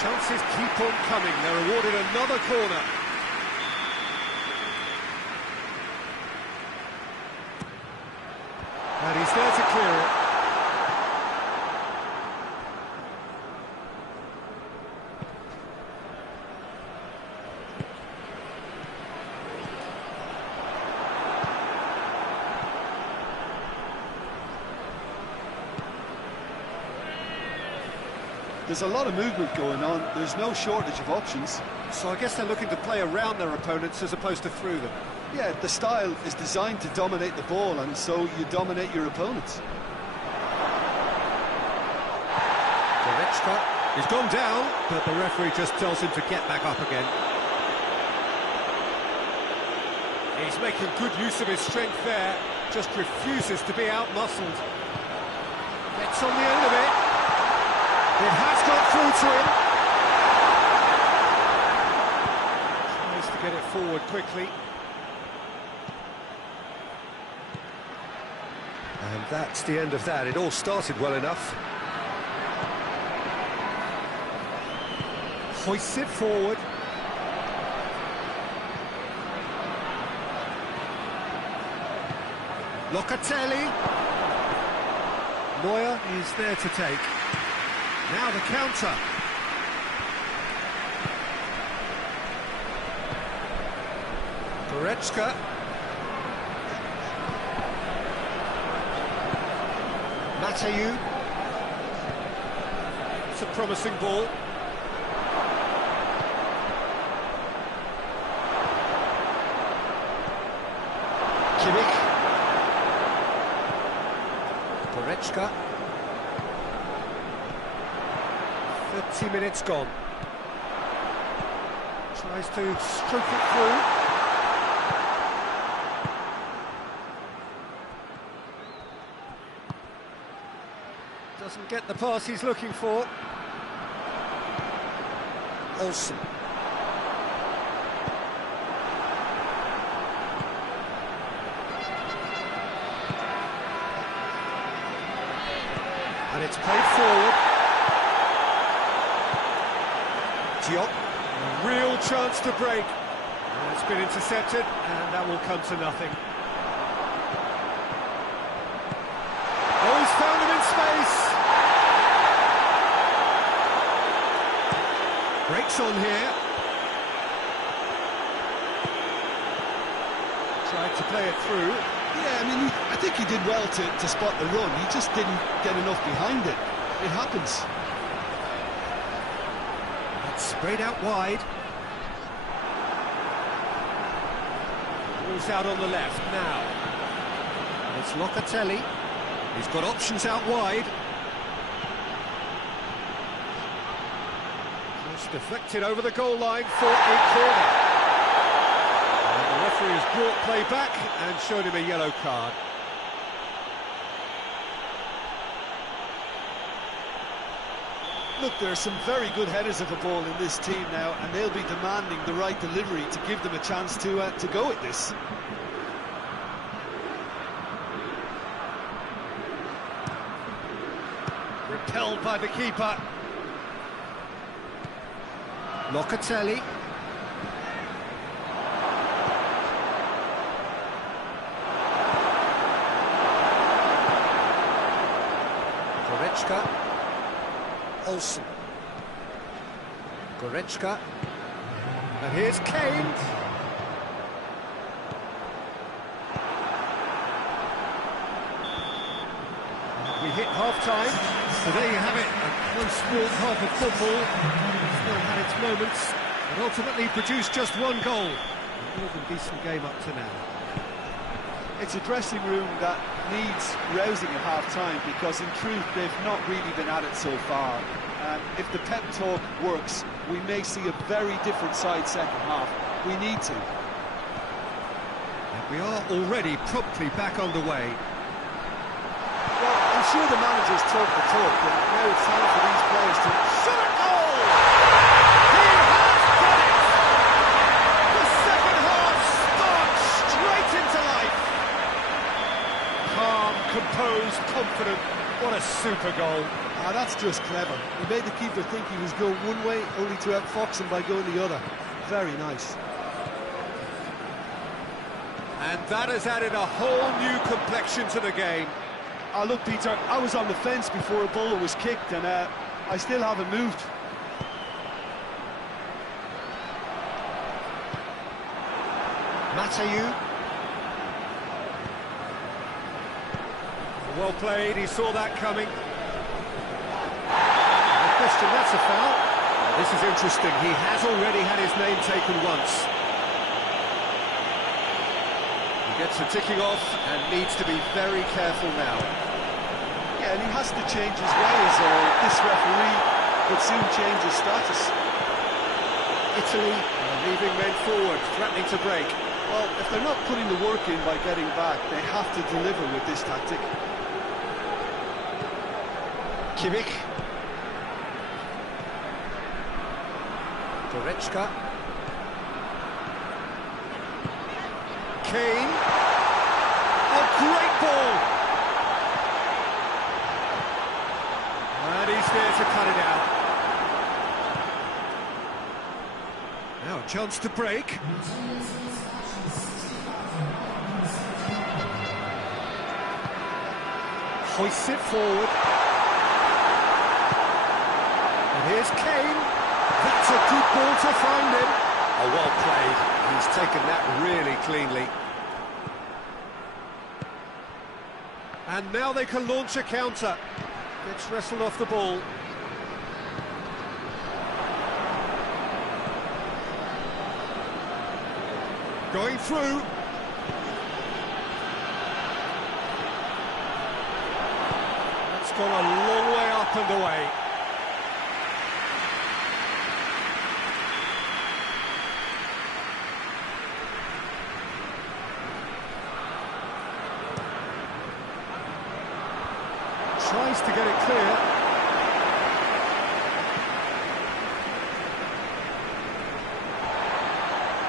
Chances keep on coming. They're awarded another corner. And he's there to clear it. There's a lot of movement going on. There's no shortage of options. So I guess they're looking to play around their opponents as opposed to through them. Yeah, the style is designed to dominate the ball, and so you dominate your opponents. Goretzka, he's gone down, but the referee just tells him to get back up again. He's making good use of his strength there, just refuses to be out-muscled. Gets on the end of it. It has got through to him. Tries to get it forward quickly. And that's the end of that. It all started well enough. Hoists it forward. Locatelli. Neuer is there to take. Now the counter. Goretzka. Matayu. It's a promising ball. Kimmich. Goretzka. 30 minutes gone. Tries to stroke it through. Doesn't get the pass he's looking for. Olsen. And it's played forward. Diop, a real chance to break. And it's been intercepted, and that will come to nothing. Oh, he's found him in space. Breaks on here. Tried to play it through. Yeah, I mean, I think he did well to spot the run. He just didn't get enough behind it. It happens. Sprayed out wide. Ball's out on the left now. And it's Locatelli. He's got options out wide. Just deflected over the goal line for a corner. And the referee has brought play back and showed him a yellow card. Look, there are some very good headers of a ball in this team now, and they'll be demanding the right delivery to give them a chance to go at this. Repelled by the keeper. Locatelli. Goretzka. Olsen. Goretzka. And here's Kane. We hit half-time, so there you have it, a close-fought half of football. Still had its moments, but ultimately produced just one goal. A more than decent game up to now. It's a dressing room that needs rousing at half-time, because in truth they've not really been at it so far. If the pep talk works, we may see a very different side second half. We need to. And we are already promptly back underway. Well, I'm sure the managers talk the talk, but now it's time for these players to shot a goal! He has done it! The second half starts straight into life. Calm, composed, confident. What a super goal. That's just clever. He made the keeper think he was going one way, only to outfox him by going the other. Very nice. And that has added a whole new complexion to the game. Look, Peter, I was on the fence before a ball was kicked, and I still haven't moved. Matayu. Well played, he saw that coming. Question, that's a foul. This is interesting, he has already had his name taken once. He gets the ticking off and needs to be very careful now. Yeah, and he has to change his ways, or this referee could soon change his status. Italy leaving men forward, threatening to break. Well, if they're not putting the work in by getting back, they have to deliver with this tactic. Kimmich. Goretzka. Kane. A great ball! And he's there to cut it out. Now a chance to break. Hoists it forward. And here's Kane. That's a good ball to find him. Oh, well played. He's taken that really cleanly. And now they can launch a counter. Gets wrestled off the ball. Going through. That's gone a long way up and away. Tries to get it clear.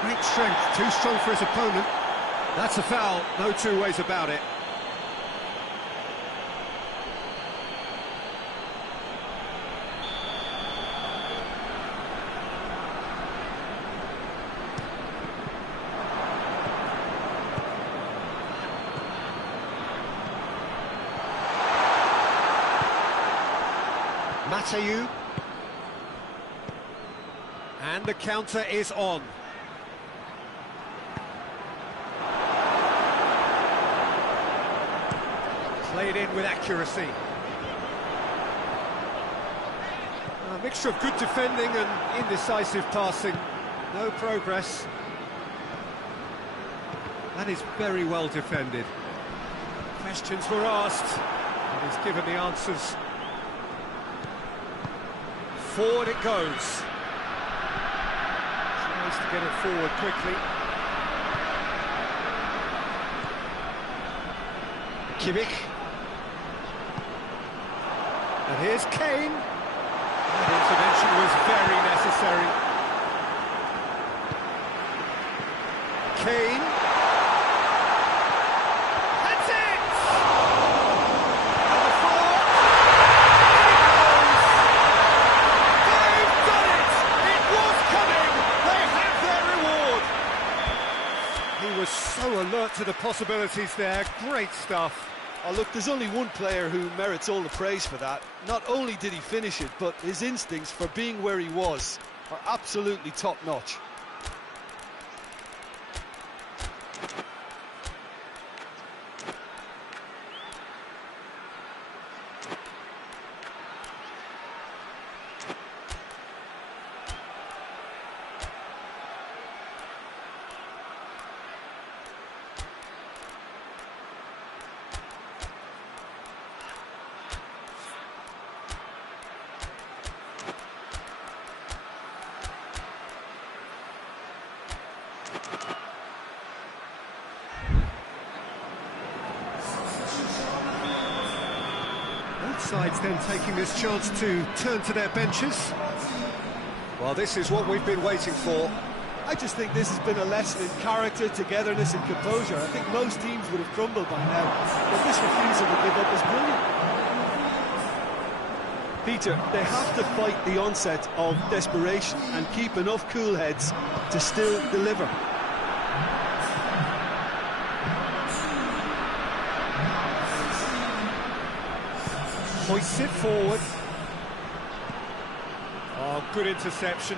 Great strength, too strong for his opponent. That's a foul, no two ways about it. Matayu. And the counter is on. Played in with accuracy. A mixture of good defending and indecisive passing. No progress. That is very well defended. Questions were asked, and he's given the answers. Forward it goes. Tries to get it forward quickly. Kimmich. And here's Kane. That intervention was very necessary. Kane. That's it! And the four. possibilities there, great stuff. Oh, look, there's only one player who merits all the praise for that. Not only did he finish it, but his instincts for being where he was are absolutely top-notch. Both sides then taking this chance to turn to their benches. Well, this is what we've been waiting for. I just think this has been a lesson in character, togetherness and composure. I think most teams would have crumbled by now, but this refusal to give up is brilliant. Peter, they have to fight the onset of desperation and keep enough cool heads to still deliver. Hoists it forward. Oh, good interception.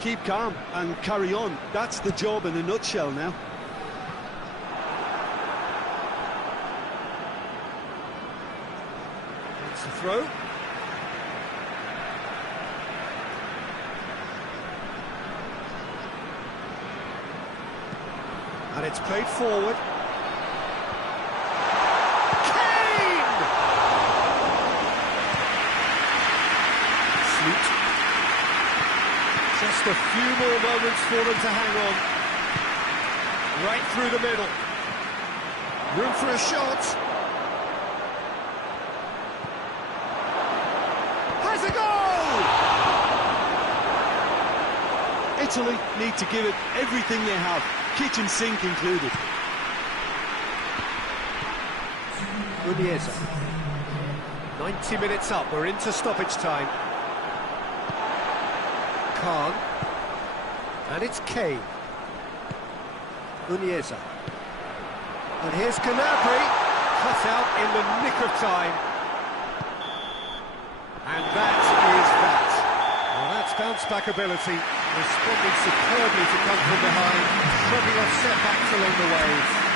Keep calm and carry on. That's the job in a nutshell now. That's the throw. And it's played forward. Just a few more moments for them to hang on. Right through the middle. Room for a shot. Has a goal! Italy need to give it everything they have, kitchen sink included. Muniesa. 90 minutes up, we're into stoppage time. Khan, and it's Kane. Muniesa. And here's Gnabry, cut out in the nick of time. And that is that. Well, that's bounce-back ability, responding superbly to come from behind, shrugging off setbacks along the way.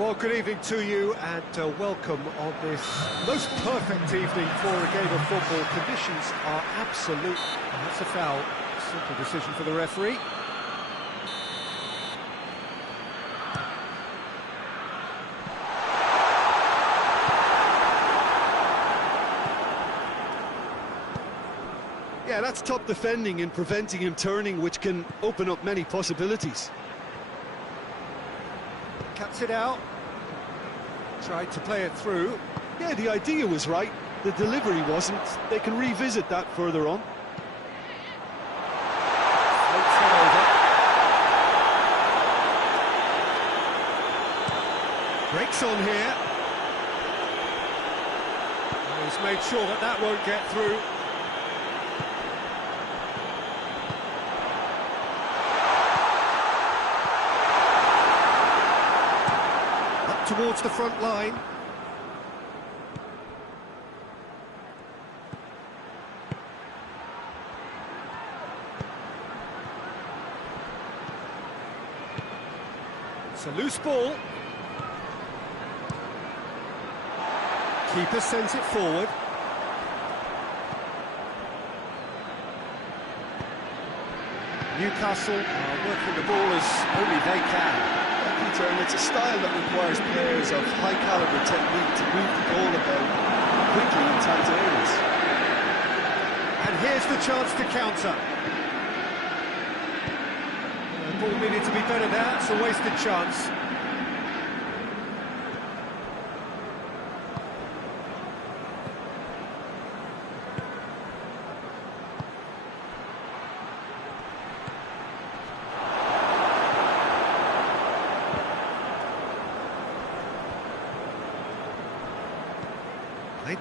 Well, good evening to you and welcome on this most perfect evening for a game of football. Conditions are absolute. That's a foul. Simple decision for the referee. Yeah, that's top defending and preventing him turning, which can open up many possibilities. Cuts it out. Tried to play it through. Yeah, the idea was right. The delivery wasn't. They can revisit that further on. Floats it over. Breaks on here. He's made sure that that won't get through. Towards the front line. It's a loose ball. Keeper sends it forward. Newcastle are working the ball as only they can. Peter, and it's a style that requires players of high caliber technique to move the ball about quickly in tight areas. And here's the chance to counter. The ball needed to be better there. It's a wasted chance.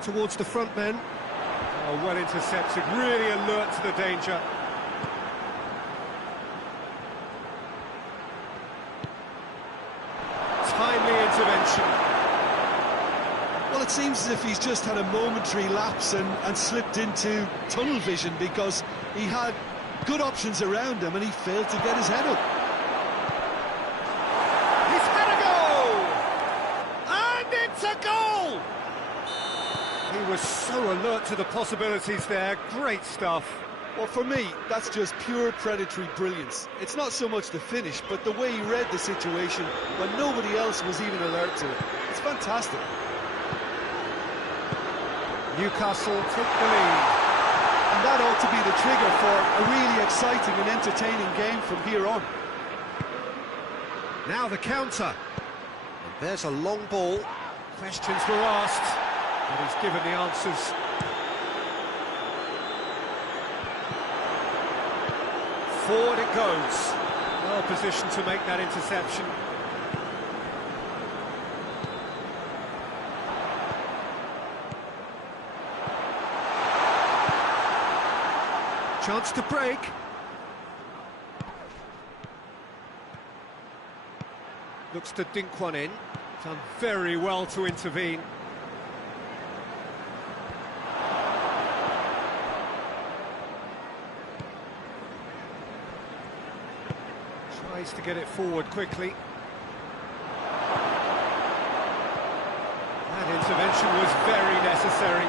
Towards the front men. Oh, well intercepted, really alert to the danger. Timely intervention. Well, it seems as if he's just had a momentary lapse and slipped into tunnel vision, because he had good options around him and he failed to get his head up. He's had a goal! And it's a goal! He was so alert to the possibilities there. Great stuff. Well, for me, that's just pure predatory brilliance. It's not so much the finish, but the way he read the situation when nobody else was even alert to it. It's fantastic. Newcastle take the lead. And that ought to be the trigger for a really exciting and entertaining game from here on. Now the counter. And there's a long ball. Questions were asked. But he's given the answers. Forward it goes. Well positioned to make that interception. Chance to break. Looks to dink one in. Done very well to intervene. Tries to get it forward quickly. That intervention was very necessary.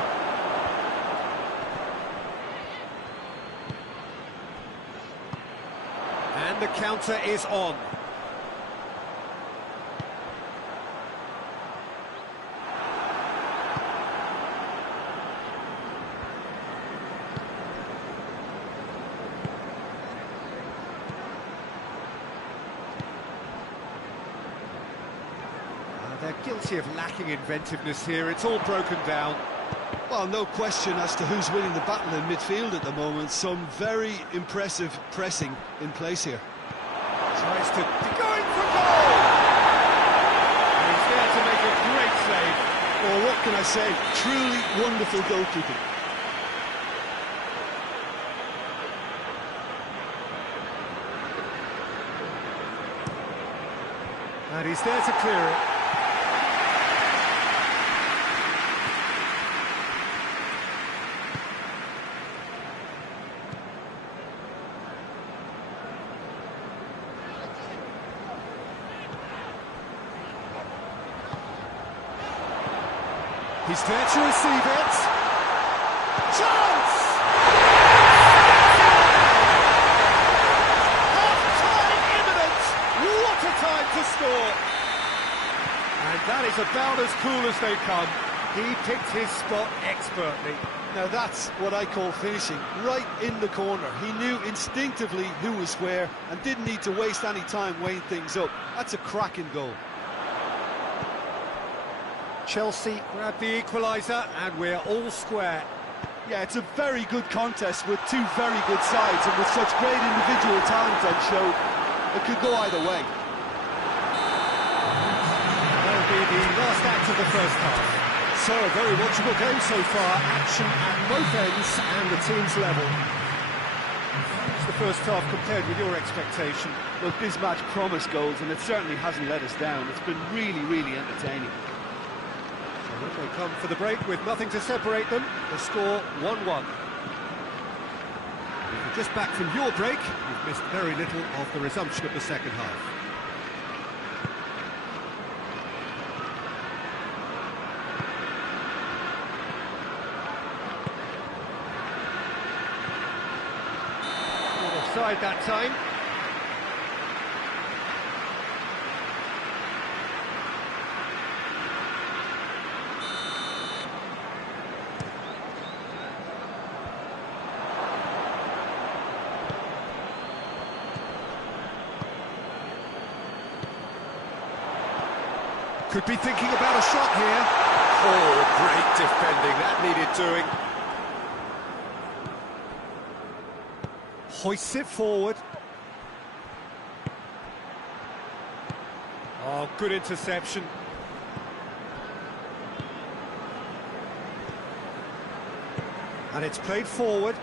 And the counter is on. They're guilty of lacking inventiveness here. It's all broken down. Well, no question as to who's winning the battle in midfield at the moment. Some very impressive pressing in place here. Tries to going for goal! And he's there to make a great save. Well, what can I say? Truly wonderful goalkeeping. And he's there to clear it. He's there to receive it. Chance! Half-time imminent! What a time to score! And that is about as cool as they come. He picked his spot expertly. Now that's what I call finishing, right in the corner. He knew instinctively who was where and didn't need to waste any time weighing things up. That's a cracking goal. Chelsea grab the equaliser and we're all square. Yeah, it's a very good contest with two very good sides, and with such great individual talent on show, it could go either way. That'll be the last act of the first half. So, a very watchable game so far. Action at both ends and the team's level. It's the first half compared with your expectation. Look, this match promised goals, and it certainly hasn't let us down. It's been really, really entertaining. They come for the break with nothing to separate them. The score 1-1. If you're just back from your break, you've missed very little of the resumption of the second half. Not offside that time. Could be thinking about a shot here. Oh, great defending, that needed doing. Hoists it forward. Oh, good interception. And it's played forward.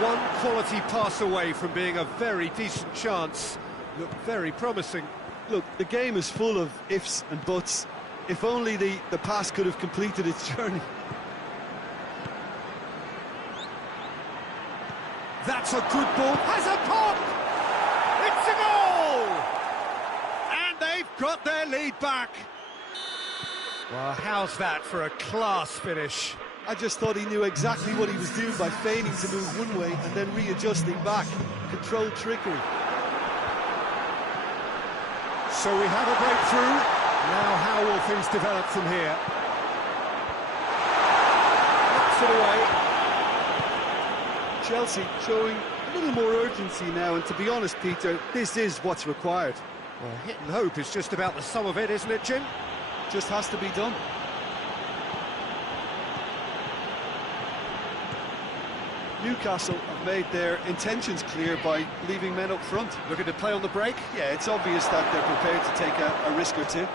One quality pass away from being a very decent chance. Looked very promising. Look, the game is full of ifs and buts. If only the pass could have completed its journey. That's a good ball. Has a pop! It's a goal! And they've got their lead back. Well, how's that for a class finish? I just thought he knew exactly what he was doing by feigning to move one way and then readjusting back. Controlled trickery. So we have a breakthrough. Now how will things develop from here? Knocks it away. Chelsea showing a little more urgency now, and to be honest, Peter, this is what's required. Well, hit and hope is just about the sum of it, isn't it, Jim? Just has to be done. Newcastle have made their intentions clear by leaving men up front. Looking to play on the break? Yeah, it's obvious that they're prepared to take a risk or two.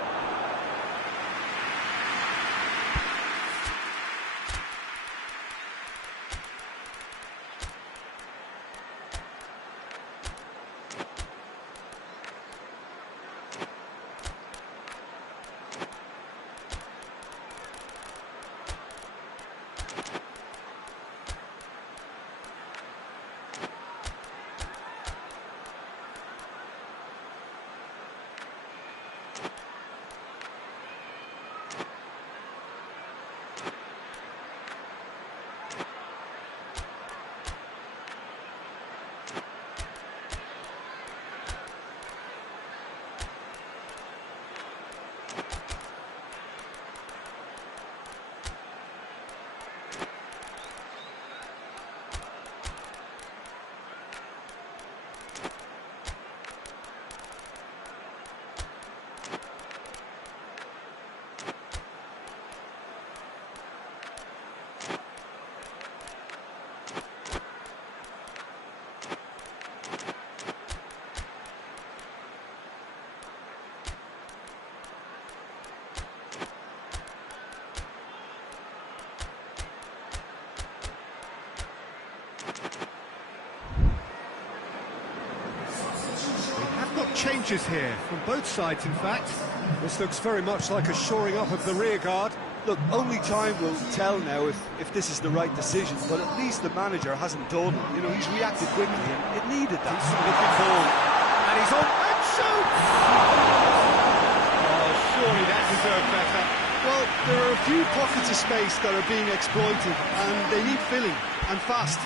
changes here, from both sides in fact. This looks very much like a shoring up of the rear guard. Look, only time will tell now if this is the right decision, but at least the manager hasn't dawdled. You know, he's reacted quickly, and it needed that. Looking ball, and he's on, and shoots! Oh, surely that deserved better. Well, there are a few pockets of space that are being exploited, and they need filling, and fast.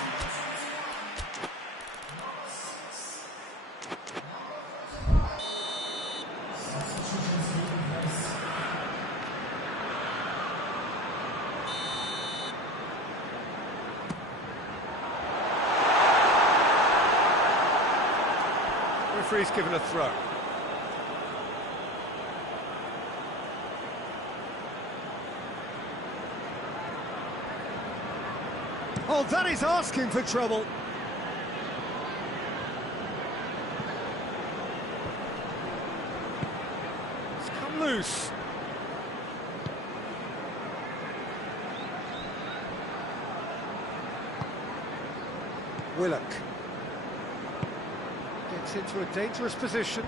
Referee's given a throw. Oh, that is asking for trouble. It's come loose. Willock gets into a dangerous position.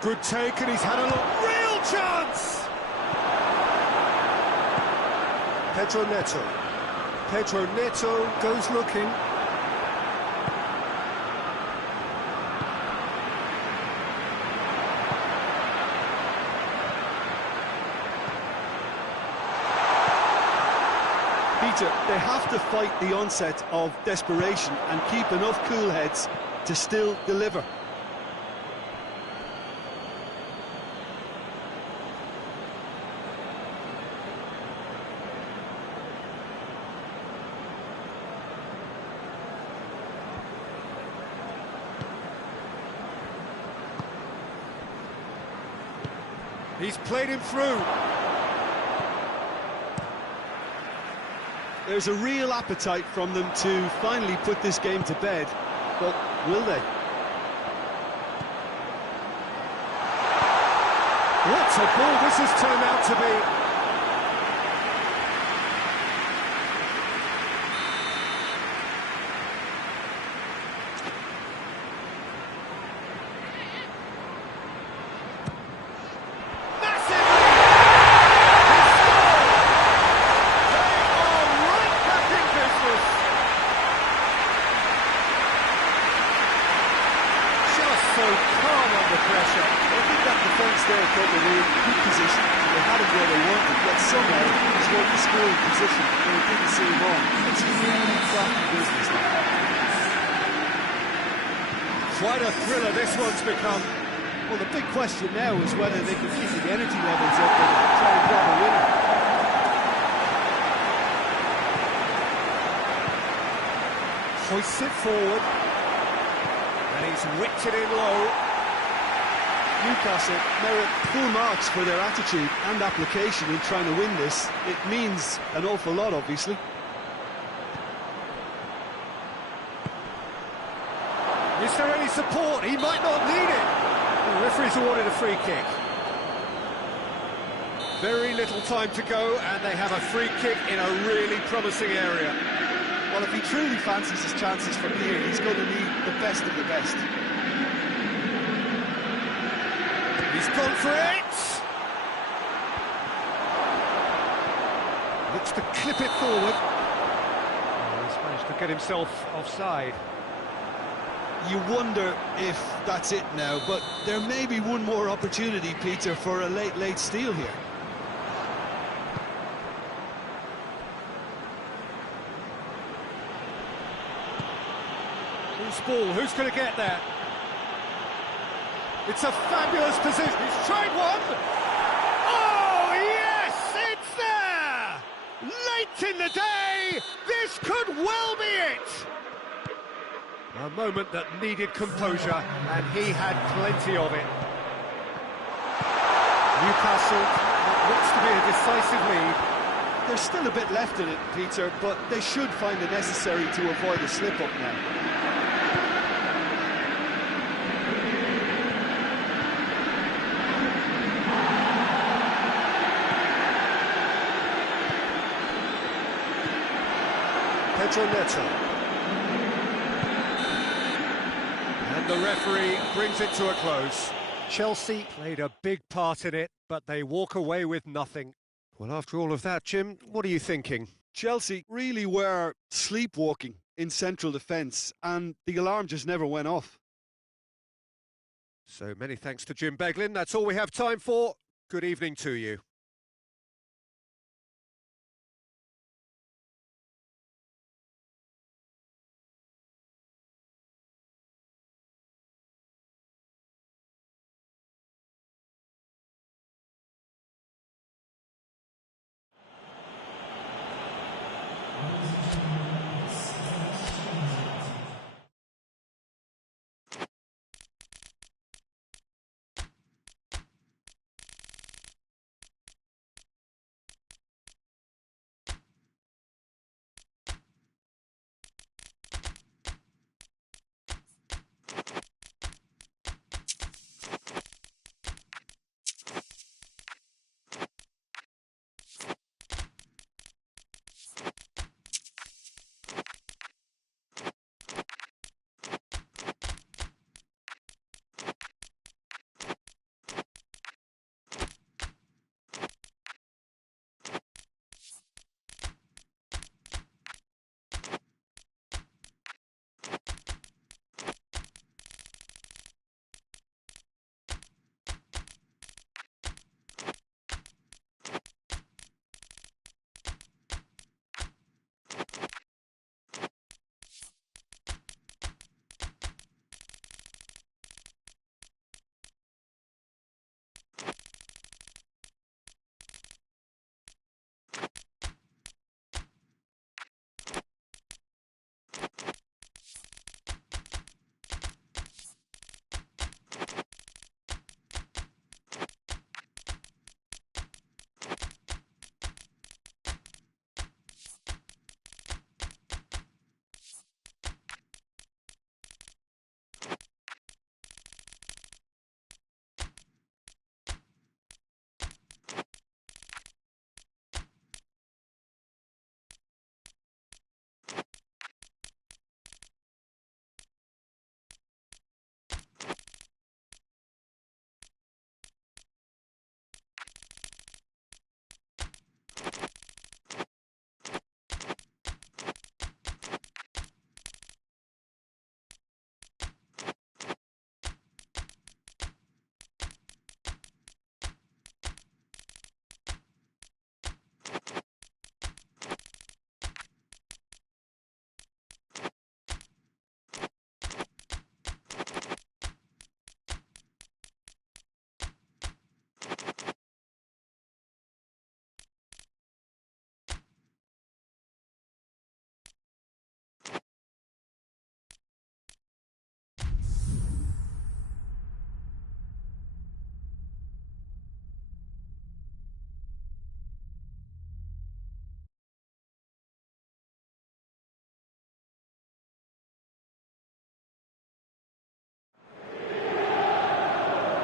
Good take, and he's had a real chance! Pedro Neto goes looking. Peter, they have to fight the onset of desperation and keep enough cool heads to still deliver. He's played him through. There's a real appetite from them to finally put this game to bed, but will they? What a ball this has turned out to be. So calm under pressure. I think that defence there thought they were in good position. They had him where they wanted, yet somehow he's got the scoring position and it didn't see him on. It's really crafty business now. Quite a thriller this one's become. Well, the big question now is whether they can keep the energy levels up and try and grab a winner. Hoists it forward. And he's whipped it in low. Newcastle merit full marks for their attitude and application in trying to win this. It means an awful lot, obviously. Is there any support? He might not need it. The referee's awarded a free kick. Very little time to go, and they have a free kick in a really promising area. Well, if he truly fancies his chances from here, he's going to need the best of the best. He's gone for it! Looks to clip it forward. Oh, he's managed to get himself offside. You wonder if that's it now, but there may be one more opportunity, Peter, for a late steal here. Loose ball, who's going to get that? It's a fabulous position. He's tried one. Oh, yes, it's there! Late in the day, this could well be it! A moment that needed composure, and he had plenty of it. Newcastle, what looks to be a decisive lead. There's still a bit left in it, Peter, but they should find it necessary to avoid a slip-up now. Sergio Neto. And the referee brings it to a close. Chelsea played a big part in it, but they walk away with nothing. Well, after all of that, Jim, what are you thinking? Chelsea really were sleepwalking in central defence, and the alarm just never went off. So many thanks to Jim Beglin. That's all we have time for. Good evening to you.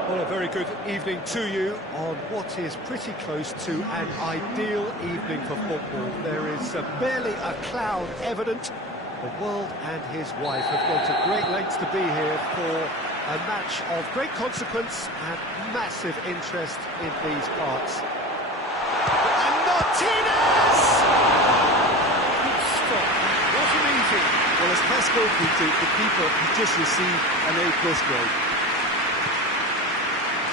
Well, a very good evening to you on what is pretty close to an ideal evening for football. There is barely a cloud evident. The world and his wife have gone to great lengths to be here for a match of great consequence and massive interest in these parts. And Martinez! Good stop. Wasn't easy. Well, as Pascal did, the keeper has just received an A+ grade.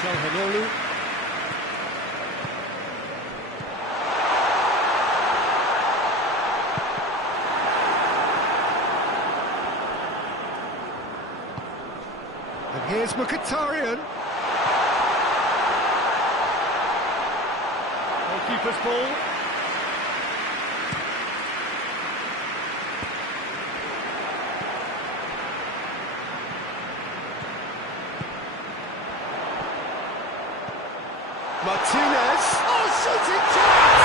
Calhanoglu. And here's Mkhitaryan. Goalkeeper's ball. Martinez! Oh, shooting chance!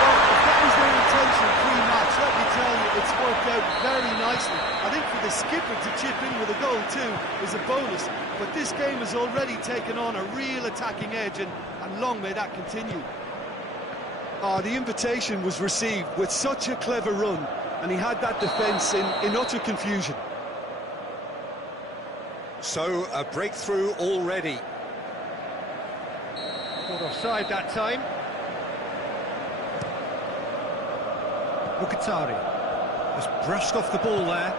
Well, if that was their intention pre-match, let me tell you, it's worked out very nicely. I think for the skipper to chip in with a goal too is a bonus, but this game has already taken on a real attacking edge, and long may that continue. Oh, the invitation was received with such a clever run, and he had that defence in utter confusion. So, a breakthrough already. Caught offside that time. Mukhtari just brushed off the ball there.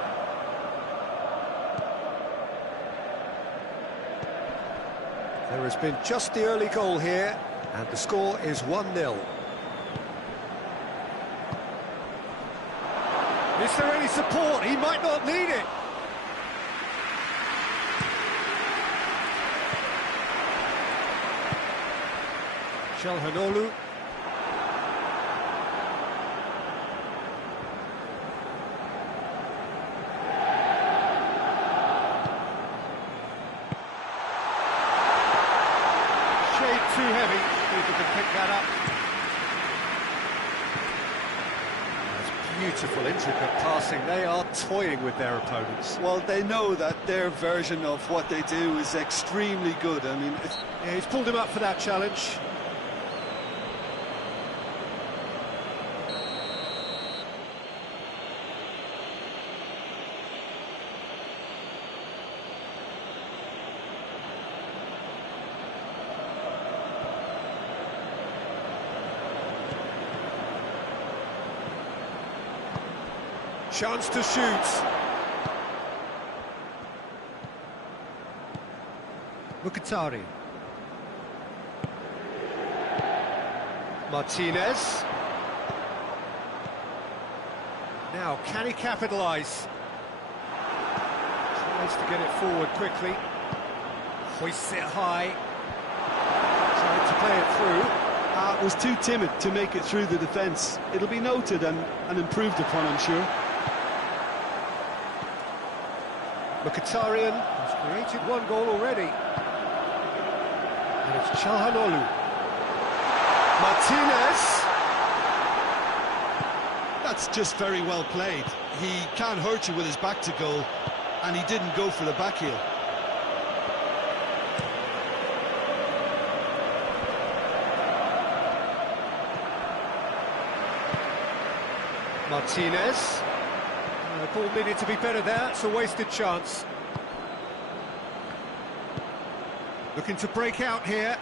There has been just the early goal here, and the score is 1-0. Is there any support? He might not need it. Çalhanoğlu. Shade too heavy. People can pick that up. Beautiful, intricate passing. They are toying with their opponents. Well, they know that their version of what they do is extremely good. I mean, Yeah, he's pulled him up for that challenge. Chance to shoot. Mukhtari. Martinez. Now, can he capitalise? Tries to get it forward quickly. Hoists it high. Trying to play it through. was too timid to make it through the defence. It'll be noted and improved upon, I'm sure. Mkhitaryan has created one goal already. And it's Çalhanoğlu. Martinez. That's just very well played. He can't hurt you with his back to goal, and he didn't go for the back heel. Martinez. The ball needed to be better there. It's a wasted chance. Looking to break out here.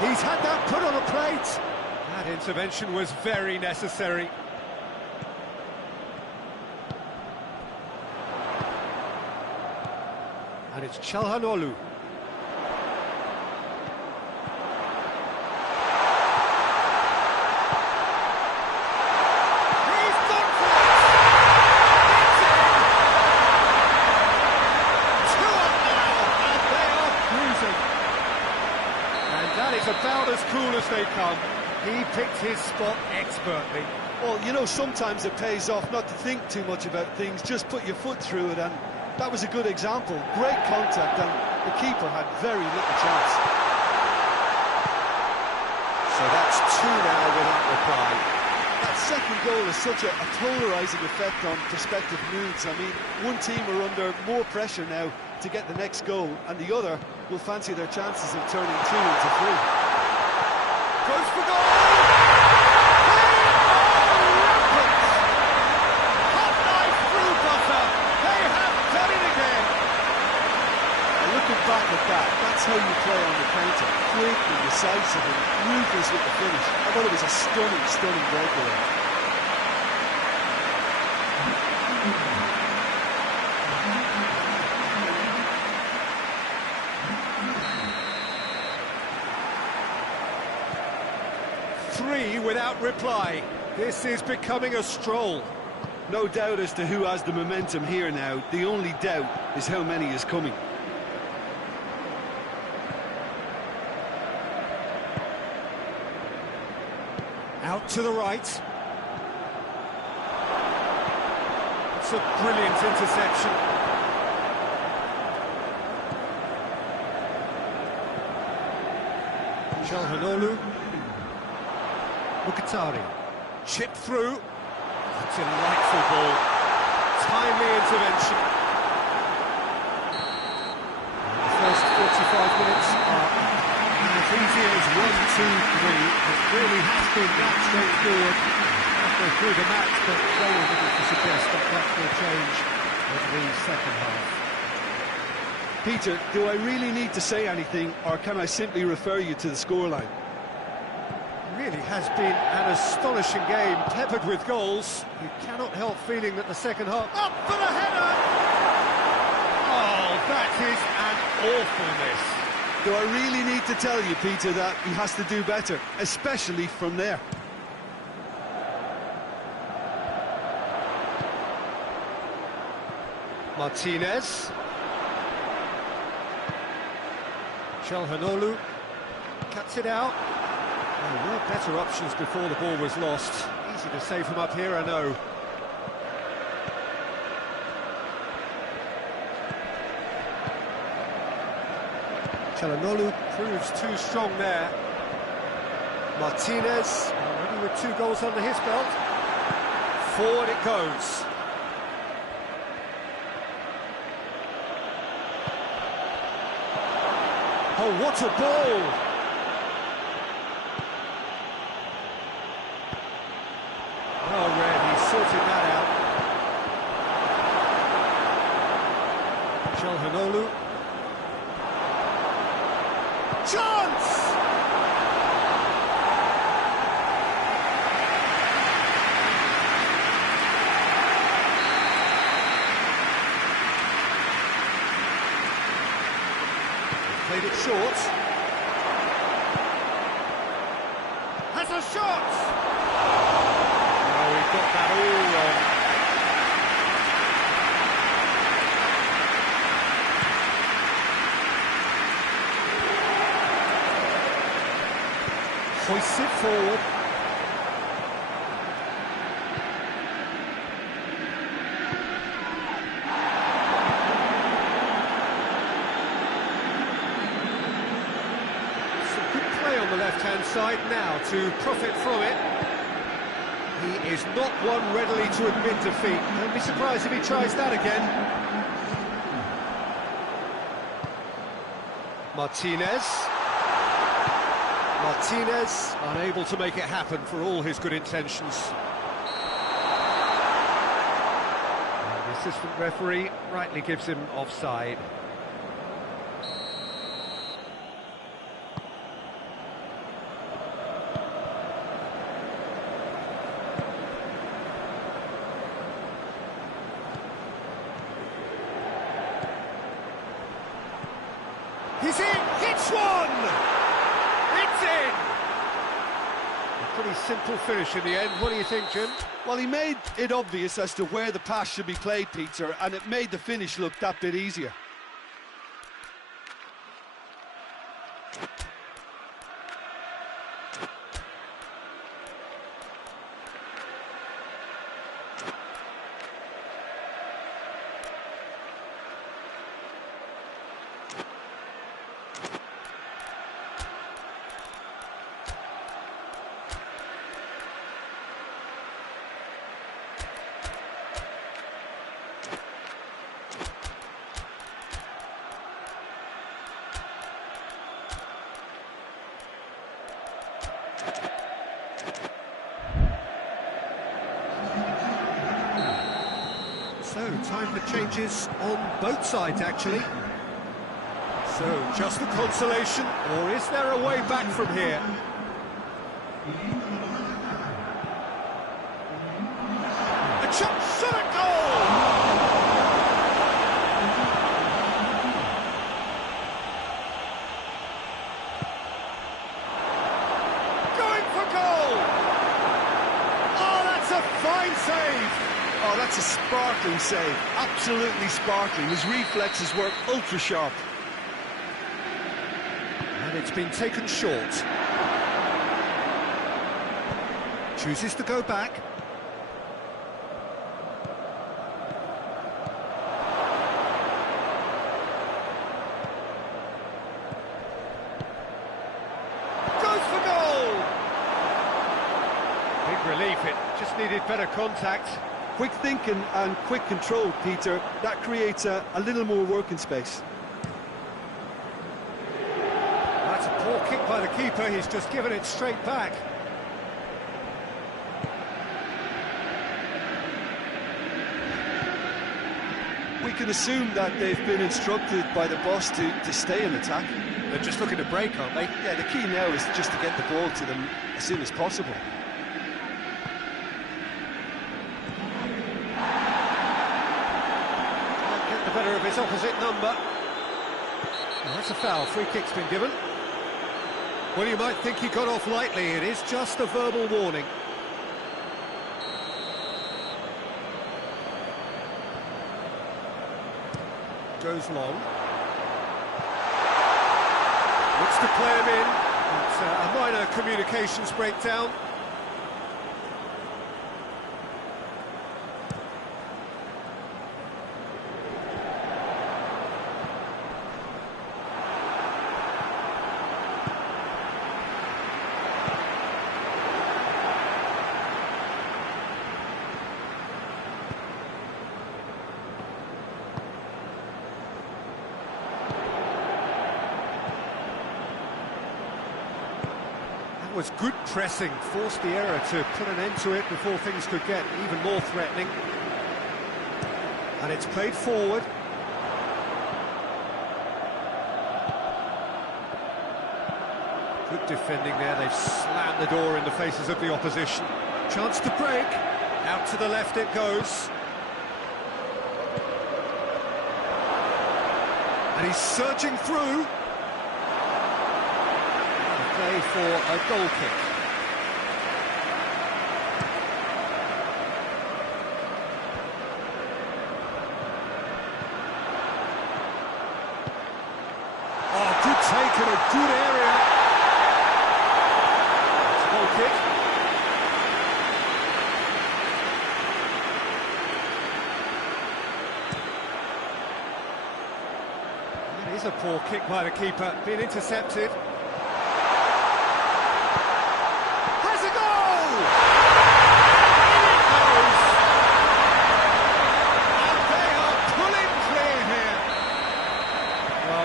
He's had that put on a plate. That intervention was very necessary. And it's Çalhanoğlu. He's gone for it! It's in! 2 up now, and they are cruising. And that is about as cool as they come. He picked his spot expertly. Well, you know, sometimes it pays off not to think too much about things, just put your foot through it, and that was a good example. Great contact, and the keeper had very little chance. So that's 2 now without reply. That second goal has such a polarising effect on prospective moods. I mean, one team are under more pressure now to get the next goal, and the other will fancy their chances of turning 2 into 3. Goes for goal! Hot knife through butter. They have done it again. And looking back at that, that's how you play on the counter. Quick and decisive and ruthless with the finish. I thought it was a stunning, stunning breakaway. Three without reply. This is becoming a stroll. No doubt as to who has the momentum here now. The only doubt is how many is coming. Out to the right. It's a brilliant interception. Calhanoglu. Mkhitaryan. Chip through. A delightful ball. Timely intervention. And the first 45 minutes are as easy as 1, 2, 3. It really has been that straightforward halfway through the match, but very little to suggest that that will change over the second half. Peter, do I really need to say anything, or can I simply refer you to the scoreline? Really has been an astonishing game, peppered with goals. You cannot help feeling that the second half... Up for the header! Oh, that is an awful miss. Do I really need to tell you, Peter, that he has to do better, especially from there? Martinez. Calhanoglu cuts it out. There were better options before the ball was lost. Easy to save from up here, I know. Calhanoglu proves too strong there. Martinez, already with 2 goals under his belt. Forward it goes. Oh, what a ball! Oh, Red, he sorted that out. Calhanoglu. Chance! Played it short. Has a shot! Oh, he got that all wrong. Hoists it forward. On the left-hand side now to profit from it. He is not one readily to admit defeat. Don't be surprised if he tries that again. Martinez unable to make it happen for all his good intentions. And the assistant referee rightly gives him offside. He's in! Hits one! It's in! A pretty simple finish in the end. What do you think, Jim? Well, he made it obvious as to where the pass should be played, Peter, and it made the finish look that bit easier. So, time for changes on both sides, actually. So, just a consolation, or is there a way back from here? A shot at goal! Going for goal! Oh, that's a fine save! Oh, that's a sparkling save. Absolutely sparkling. His reflexes work ultra-sharp. And it's been taken short. Chooses to go back. relief, it just needed better contact. Quick thinking and quick control, Peter. That creates a little more working space. That's a poor kick by the keeper, he's just given it straight back. We can assume that they've been instructed by the boss to stay in attack. They're just looking to break, aren't they? Yeah, the key now is just to get the ball to them as soon as possible. Can't get the better of his opposite number. Well, that's a foul, free kick's been given. Well, you might think he got off lightly, it is just a verbal warning. Goes long. Looks to play him in. It's a minor communications breakdown. Was good pressing, forced the error to put an end to it before things could get even more threatening. And it's played forward. Good defending there, they've slammed the door in the faces of the opposition. Chance to break, out to the left it goes. And he's surging through. Play for a goal kick. Oh, good take in a good area. It's a goal kick. That is a poor kick by the keeper, being intercepted.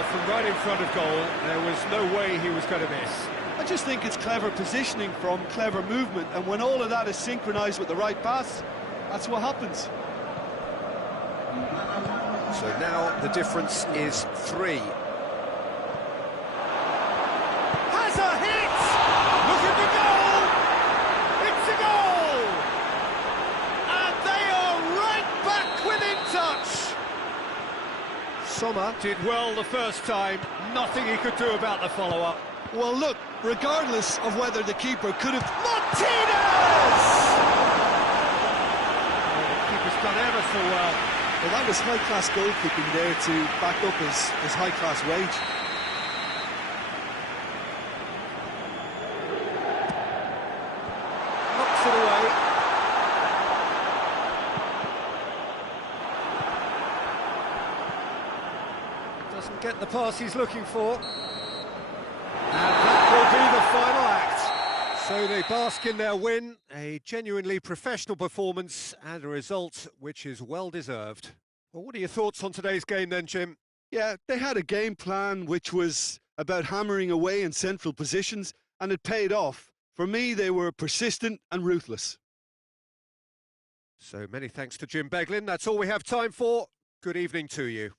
From right in front of goal, there was no way he was going to miss. I just think it's clever positioning from clever movement, and when all of that is synchronised with the right pass, that's what happens. So now the difference is 3. Has a hit! Look at the goal! It's a goal! And they are right back within touch! Sommer did well the first time, nothing he could do about the follow-up. Well, look, regardless of whether the keeper could have... Martinez! Oh, the keeper's done ever so well. Well, that was high-class goalkeeping there to back up his high-class wage. Knocks it away. Doesn't get the pass he's looking for. And that will be the final act. So they bask in their win, a genuinely professional performance and a result which is well deserved. Well, what are your thoughts on today's game then, Jim? Yeah, they had a game plan which was about hammering away in central positions, and it paid off. For me, they were persistent and ruthless. So many thanks to Jim Beglin. That's all we have time for. Good evening to you.